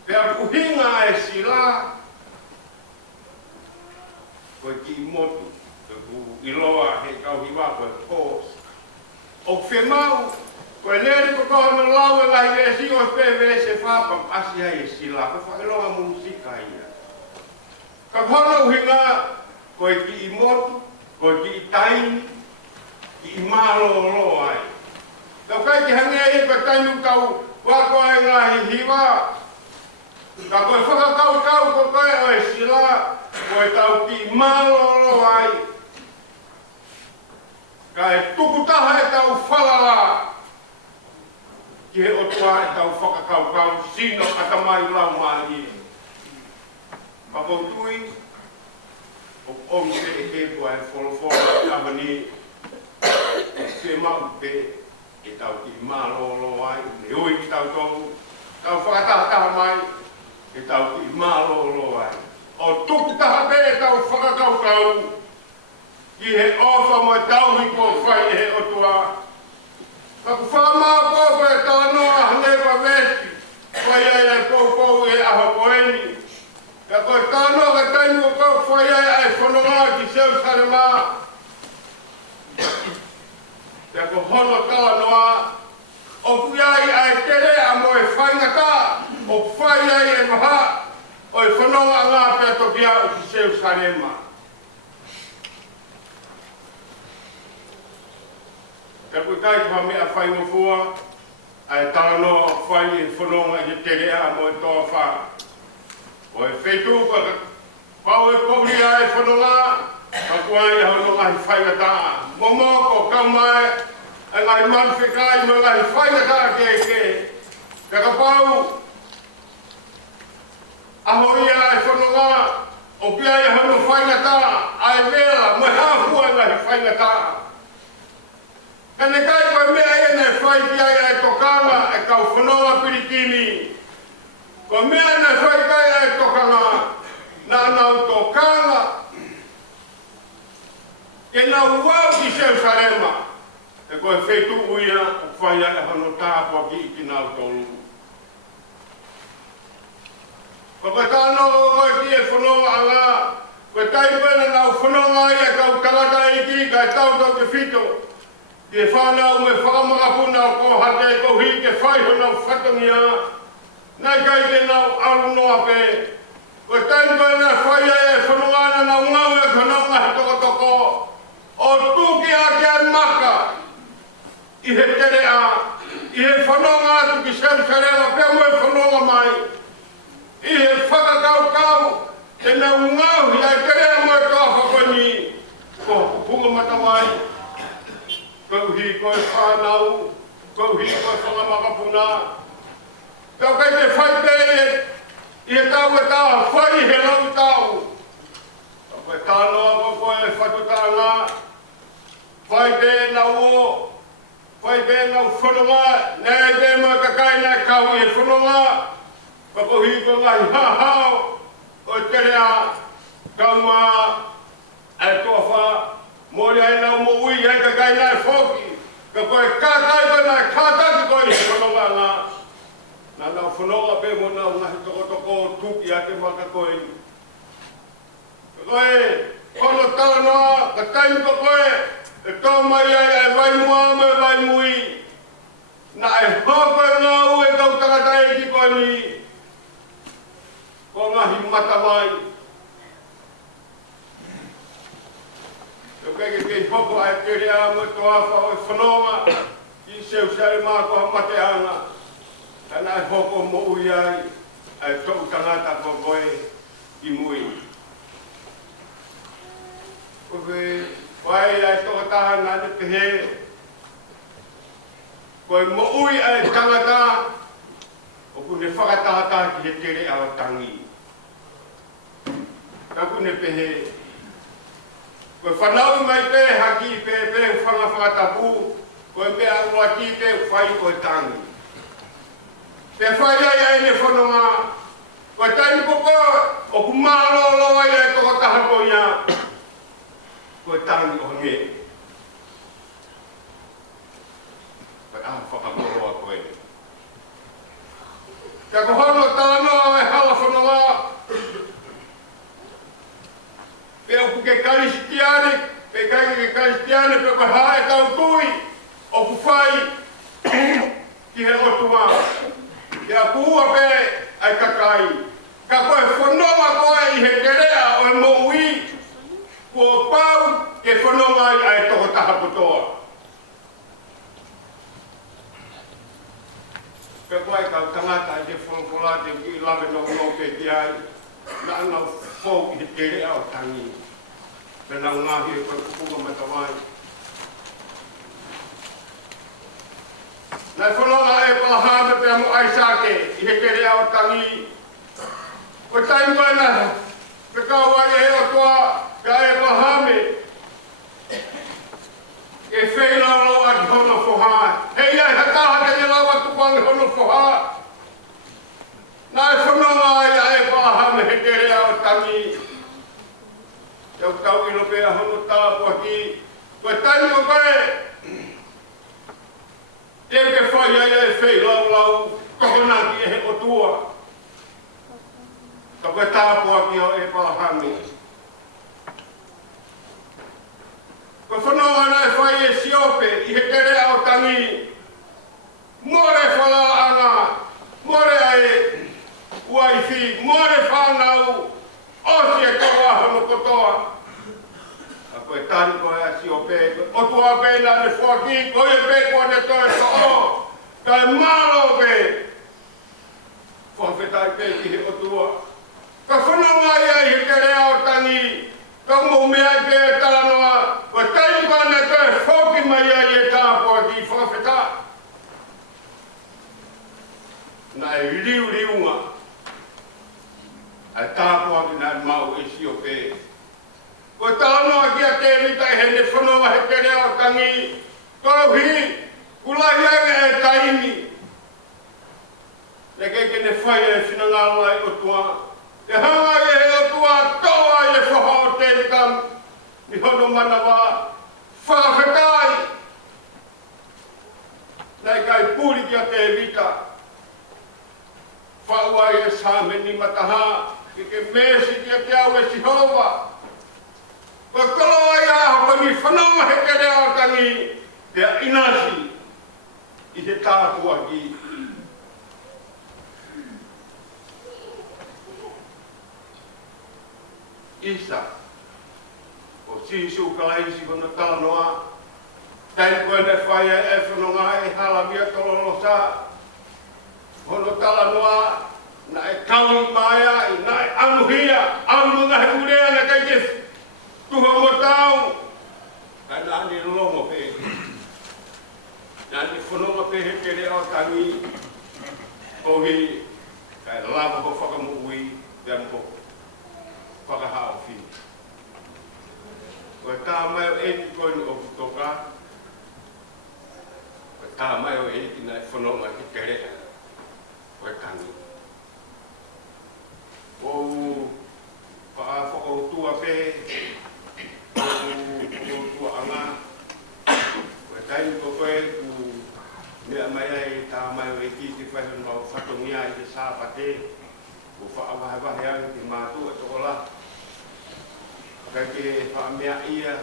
Pea kuhinga e sila koe ki motu. Koe iloa he kauhiwa koe pōs. O whemau koe nere ko kohono lau e ngai vesi o PV se whapam asi ai e sila. Koe whakelonga musika ia. Ka kohono uhinga koe ki i motu, koe ki i taini, ki i mālo ai. Kau kai ki hangea i koe tainu kau wako ai ngahi hiwa. Ka koe whakakau ko koe o e sila, koe tau ki i mālo ai. Ka e tukutaha e tau whalala. Ki he otua e tau whakakau sino atamai lau mahi. Papautui, o onse e ke kua e wholofora awani, se mau te e tau ki mālolo ai, ne ui ki tau tongu, tau whakataha mai, e tau ki mālolo ai. O tukutaha pe e tau whakakau, ki he ofa mo tau hi ko whai he o tua. Ka ku whama po ko e tānoa hane pa vesti, whai ai ai kou e aho koeni. Ka koe tānoa ka taimo kou whai ai ai whanonga ki seu sarema. Ka ko hono tānoa, o kuiai ai tere a mo e whaingata, o whai ai e maha, o e whanonga ngā pia toki au ki seu sarema. Ka koe kai ka mea whaingofua, ai tānoa whai e whanonga i tere a mo e toa wha. O e whetu ka pau e pori ai whanonga, ka kuai a hono ngai whaingata. Momoko ka mai, a ngai manwhikai mo ngai whaingata ke. Ka pau, aho ia ai whanonga, o kia i hono whaingata, ai mea, mo hāhua ngai whaingata. Kane kai koe mea e nei whai ki ai tokanga e kau whanonga Piritini. Ko mea nei whai kai ai tokanga, nā nau tokanga, ke nau wau ki seu sarema. E koe whetu uia o whai ai hano tāpua ki i nau tolu. Ko koe tānoa koe ki e whanonga anga, koe taipena nau whanonga ai e kau tangata e ki kai tau tau ke whito. Ke whanau me whakamangapuna o ko hate ko hi ke whaiho nau whatangia. Nai kai ke nau aru noa pe. Ko taim koe na whaia e whanungana nau ngau e whanau ngahi toko toko. O tuki a ke maka. I he tere a. I he whanonga atu ki sem sarela pe mo e whanonga mai. I he whakakau kau. Te nau ngau hi ai tere a mo e toa whakoni. Ko punga matamai. Kau hi koe whanau, kau hi koe whangamakapuna. Kau kai te whai pe i e tau e taha whai he lau tau. Kau koe tānoa ko koe whatutanga, whai pe nau o, whai pe nau whanonga, nei te mo kakai nei kau i e whanonga. Kau hi koe ngai hahau, o tere a kau mā e toa wha. Mori ai nau mo ui ai ka kai nai whoki. Ka koe kākai koe nai kātaki koe i whanonga ngā. Nā nau whanonga pe mo nau ngahi toko toko tuki a te maka koe. Ka koe, kono tala noa, ka taimi ko koe, e tau mai ai vai mua me vai mui. Nā e hoko e ngā ue kau tangata e ki koe ni. Ko ngahi mata mai. Kei kei hoko ai tere a mo toa wha o whanonga i seu sare mā ko hamate ana. Tana e hoko mo ui ai ai tau tangata ko koe i mui. Koe wai ai toka taha nane te he. Koe mo ui ai tangata o kune whakatahata ki he tere a o tangi. Ka kune pehe. Koe whanau mai pe haki pe whanga whakatapu, koe pe angua ki pe whai koe tangi. Pe whai ai ai ne whanonga, koe taini koko o kumaro loa ai ai toko taha koia, koe tangi o nge. Koe aha whakakoroa koe. Ka kohono tānoa e hala whanonga, pe o ke karistiane, pe kai ke karistiane pe ko hae tau tui o ku whai ki he otua. Ke a kua pe ai kakai. Ka koe whanonga koe i he terea o e mo ui, kua pau ke whanonga i ai toko taha putoa. Pe koe kau tangata i te whankolate ki lawe no pe ki ai. Na ngau fau i te rea o tangi. Me nau ngahi e koe kupunga matawai. Nai whanonga e palahame pe amu aisake i he rea o tangi. Koe taim koe na pe kawai e o toa ka e palahame. E whei lau a ki hono whoha. Hei ai hataha te lau a tupangi hono whoha. Nai whanonga e palahame he rea o tangi. tau ilo pe hono tala po ki ko tani o kai te ke fai ai e fei lau ko hona ki e o tua ko tala po ki o e pa hami ko fono ana e fai e siope i he tere au tangi more fala anga more ai uai fi more whanau o si e kawa hono kotoa a koe tani koe a si o pe o tua pe na ne whaki koe e pe koe ne toe so o kai malo pe whawhetai pe ki he o tua ka whanau ai ai he kere ao tangi ka mo mea ke e talanoa koe tani koe ne toe whaki mai ai e tāpua ki whawhetai na e riunga ai tāpua ki nai mau e si o pe. Ko tānoa ki a te rita e hene whanoa he kere ao tangi, tauhi, ulai anga e taimi. Ne ke ne whai e whinangalo ai o tua, te hanga e he o tua toa e whaha o te rikam, ni hono mana wā, whawhetai. Nei kai pūri ki a te rita, whauai e sāmeni mataha, ke mesi ki a te au e Sihova. Ko kolo ai aho ko ni whanau he kere ao tangi te inasi i he tāpua ki. Isa, o sisu kalaisi kono tānoa, tai koe ne whai e whanonga e halamia tololo sa, hono talanoa, na e kaui maia, na e anuhia, aununga he urea na kai te tuha mo tau, ka nani longo pe, nani whanonga pe he kere ao tangi, ohi, kai lava ho whakamuui, te ampo, whakahao whini. Koe tā mai o eki koe ni o kutoka, koe tā mai o eki nai whanonga ki kere, koe tangi. O whakautua pe, o tua anga, koe taimi ko koe ku mea mai ai tā mai o eki te whaihon mau whatongia i te sāpate, ko whaavahewahe anga ki mātua tokola. Kai ke whaamea ia,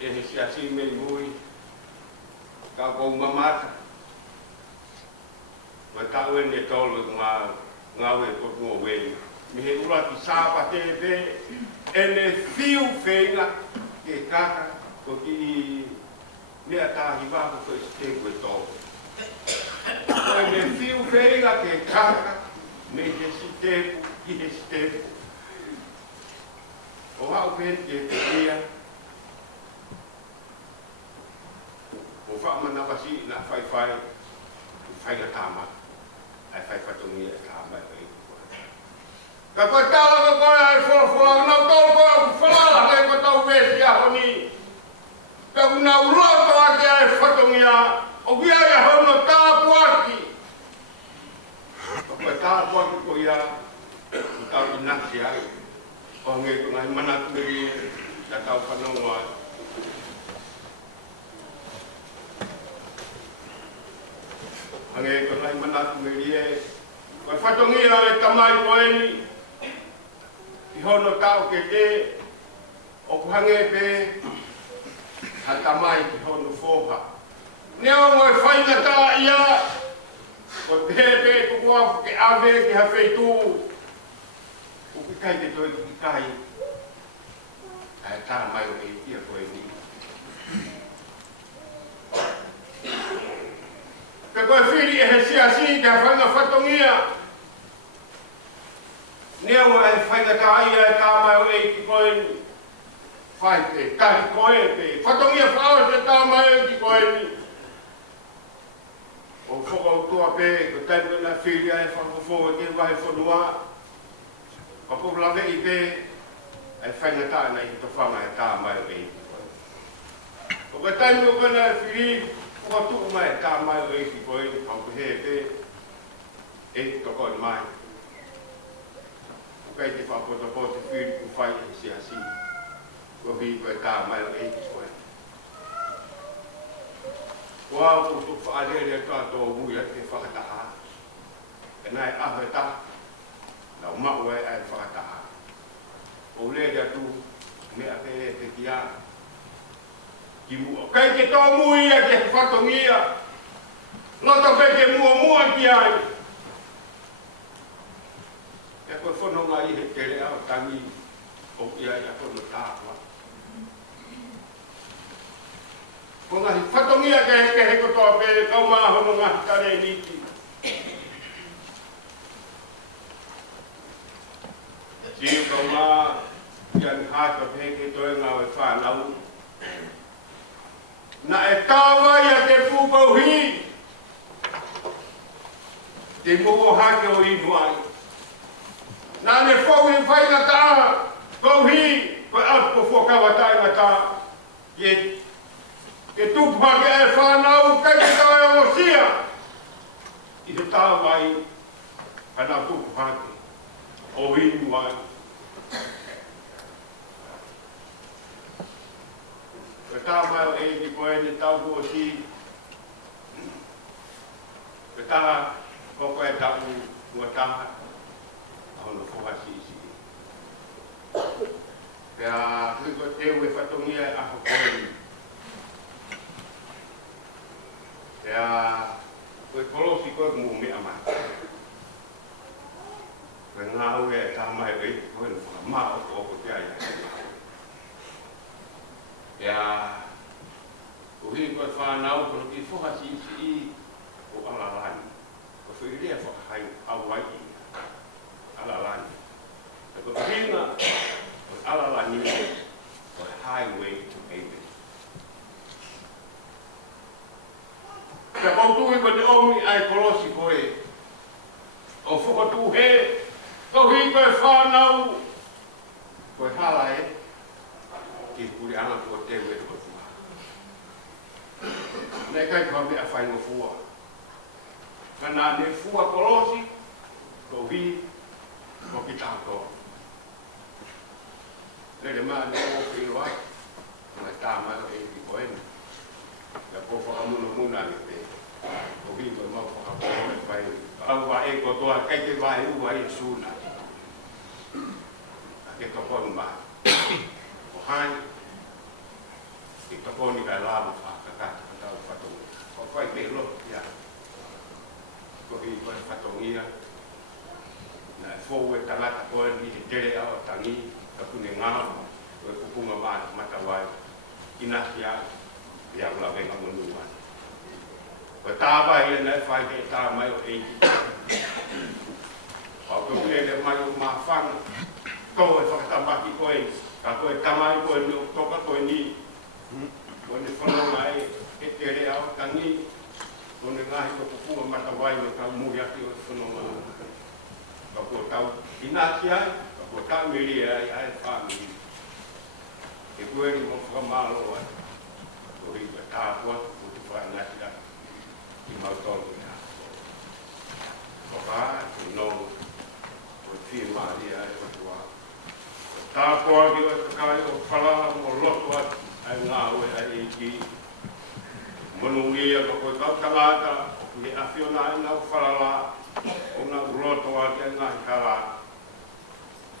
e he siasi mei mui, ka kou mamata. Koe tau e ne tolu ngawe kotua wei. Mi he ura ki sāpa te pe, e ne whiu whenga ke kaka, ko ki nea tāhi wāku koe te koe tolu. E ne whiu whenga ke kaka, me he sitepu, ki he sitepu. O hau pen ke te rea, o whaamana wasi na whai na tāma, ai whai whatongia e tāma e ka koe tāla ka koe ai whora, nau tau koe au whalala kei koe tau wesi a honi. Ka una uroto ake ai whatongia, o ki ai a hono tāpuaki. Ka koe tāpuaki ko ia, o tau ki nasi ai. O ngai ko ngai manatu meri na tau whanonga ai. Ange ko ngai manatu meri e, koe whatongia e tamai koeni, i hono tau ke te, o kuhange pe, ha tamai ki hono foha. Neo ngoi whaina tā ia, ko pepe kukua ke ave ki ha wheitu, o ki kai te toi ki kai, ai tā mai o e ia koe ni. Ka koe whiri e he siasi ka whainga whatongia, nea mo e whainga tā ia e tā mai o e ki koe ni. Whai te kai koe pe. Whatongia whao te tā mai o ki koe ni. O whakautua pe, ko taimu na whiri ai whakawhonga ke wahe whanua. Whakopula vei pe, e whainga tā na i to whanga e tā mai o e ki koe. O ka taimu o kana whiri, whakautua mai e tā mai o e ki koe ni. Whauku he pe, e to koe mai. kai te whapoto whiri ku whai e se asi. Ko hi koe tā mai o e ki koe. Wā ko tu whaalere tātou mui a te whakataha. E nai aho e tā. Nau mau e ai whakataha. O lere atu me a te kia. Ki mua. Kai ke tō mui a ke whatongia. Loto kai ke mua ki ai. E koe whanonga i he tere au tangi o ia i a kono tātua. Ko ngahi whatongia ke he kotoa pere kau māhono ngahi tare niti. Siu kau mā ian hata peke toe ngau e whanau. Na e tāwai a te pūpau hi. Te moko hake o inu ai. Nā ne whau i whai na tā, kau hi, koe alpo whakawa tai na tā. Ke tupu hake e whanau, kai te tae o sia. I te tāwai, kana tupu hake, o inu ai. Koe tāwai o e ki koe ne tau o si. Koe tā, koko e tau ua taha. Ono foha si. Pea hui ko te ue whatongia e aho koe. Pea koe kolosi koe mu mea mai. Koe ngā ue e taha mai wei koe no whaka maa oko te ai. Pea uhi koe whanau kono ki foha si i o alalani. Ko whiria whakahai au wai i. Alalani. E ko pinga o alalani o highway to Amen. Ka pautui ko te omi ai kolosi koe. O whakatu he, ko hi koe whanau. Koe hala e, ki kuri ana ko te ue ko tua. Nei kai kua mea whaingo fua. Ka nā ne fua kolosi, ko hi ko ki tātou. Lere maa ne o whiro ai, mai tā mai o e ki koeni. Ia ko whakamuna muna ni te. Ko hi koe mau whakakoe e whai. Au wa e ko toa kai te vai ua i suna. A ke tokonu maa. Ko hai, ki tokoni kai lamu whakakata katau whatongi. Ko whai te lo, ia. Ko hi koe whatongia. Na fo e tangata koe ni he tere au tangi ka kune ngāma koe kukunga māta matawai ina kia i angla venga monua. Koe tāwa i na e whai te tā mai o eiti. Pau koe kune le mai o mā whanga tō e whakatamaki koe ka koe tamai koe ni o toka koe ni koe ne whanonga e tere au tangi koe ne ngahi ko kukunga matawai o ka muhi ati o whanonga. Ka ko tau inaki ai, ka ko tau miri ai whamiri. E kueri mo whakamalo ai. Ko hika tāpua, ko te whainaki ai. I mautonu ia. Ko ka, ko nongo, ko whia maari ai watua. Ko tāpua ki o kakai o whalaha mo loto ai ngā ue ai e ki. Monungia ko koe kau tangata, ki awhiona ai nau whalala. O nga uroto a kia ngahi kara.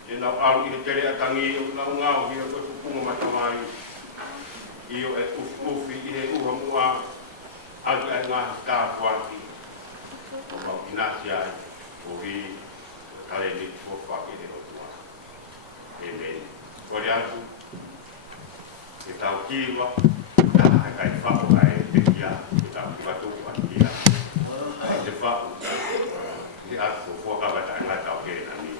E nau aru i he tere atangi, o nau ngau hia koe tupunga matamai. I o e ufi i he uha mua, atu ai ngahi tāpuaki. O mau inasi ai, o hi, kare ni tuofa i he rotua. Amen. Kore atu, e tau kiwa, taha kai whako ai te kia, e tau kiwa tupa kia. E te whako. Di aku foka bata ngai tau ke nani.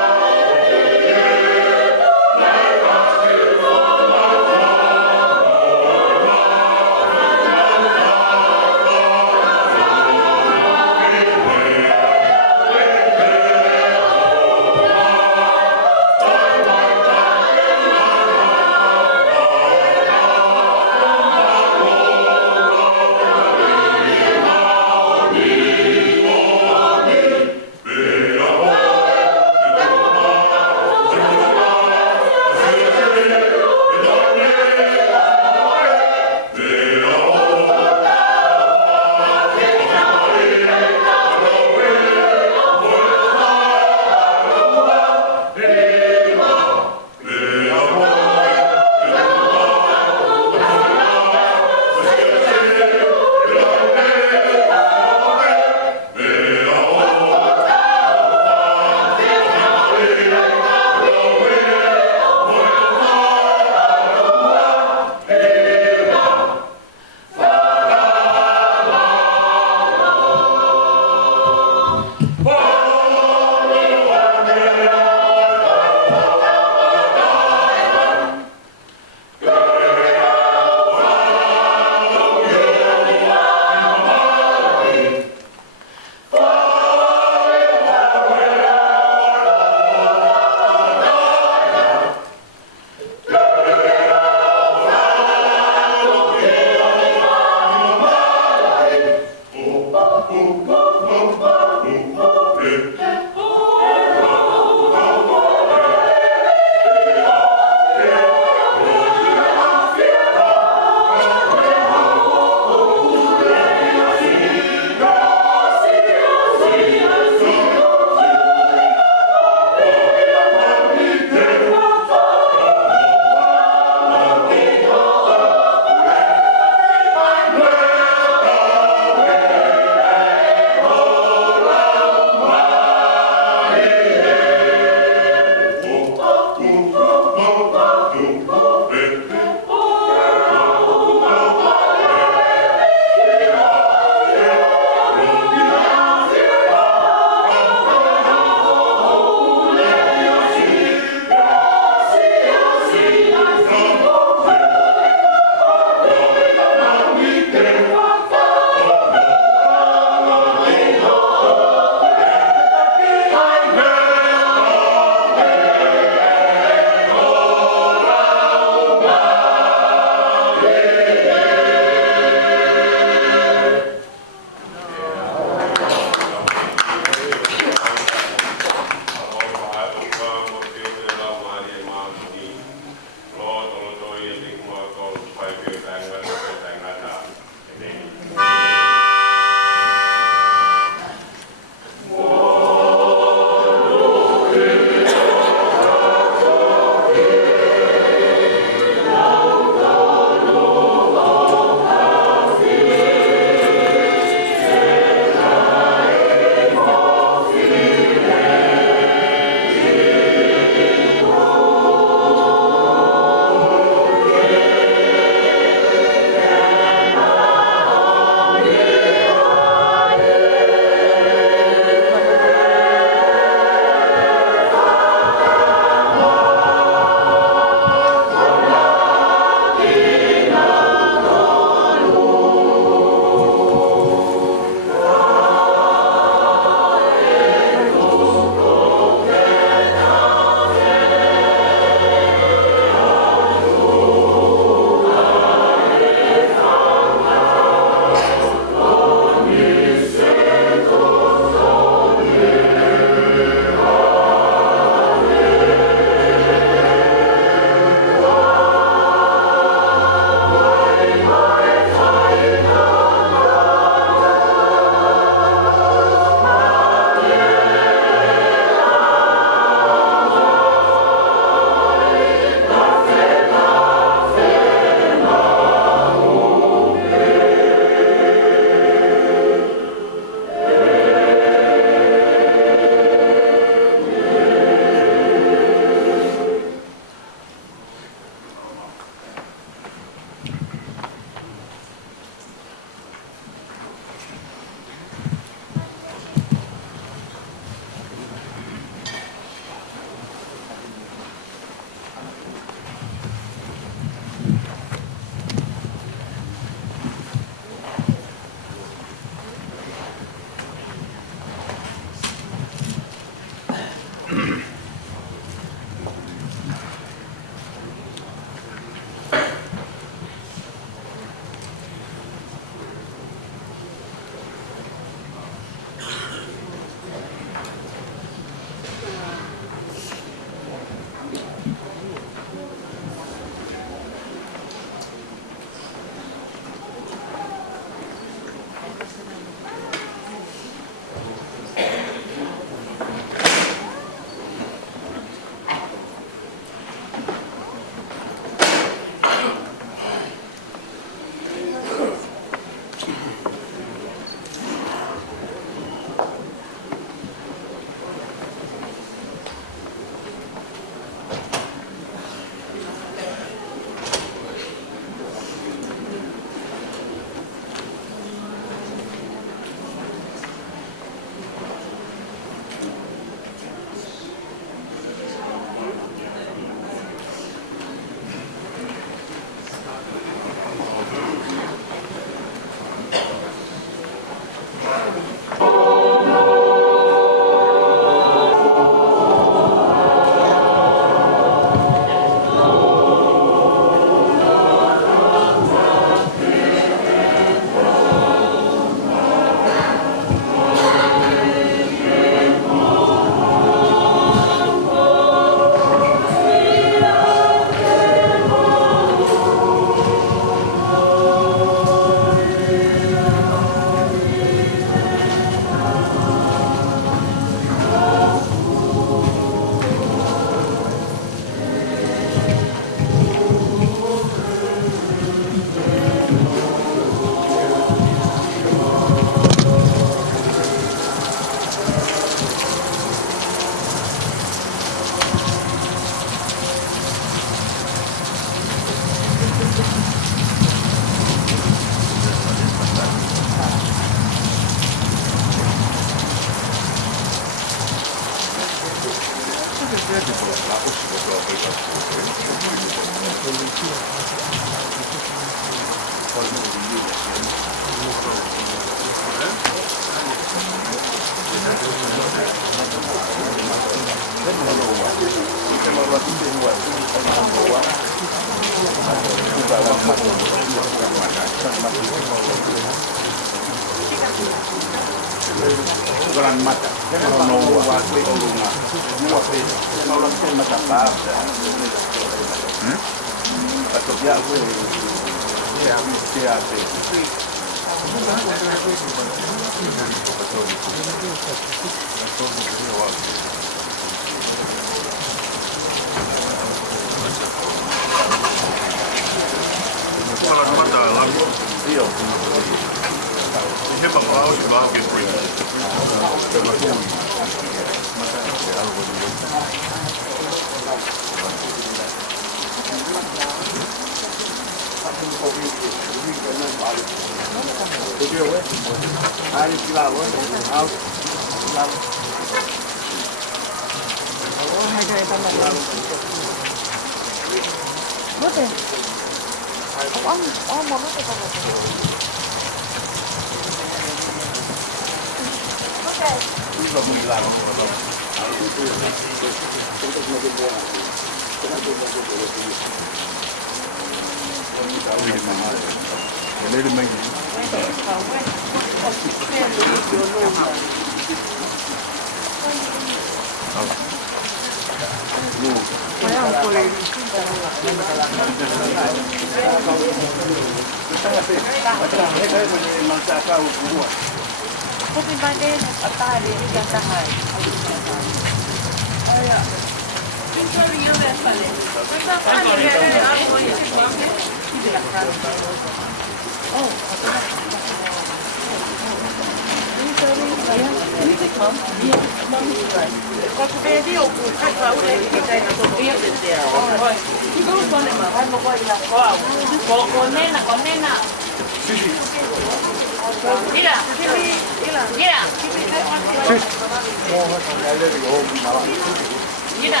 Mira.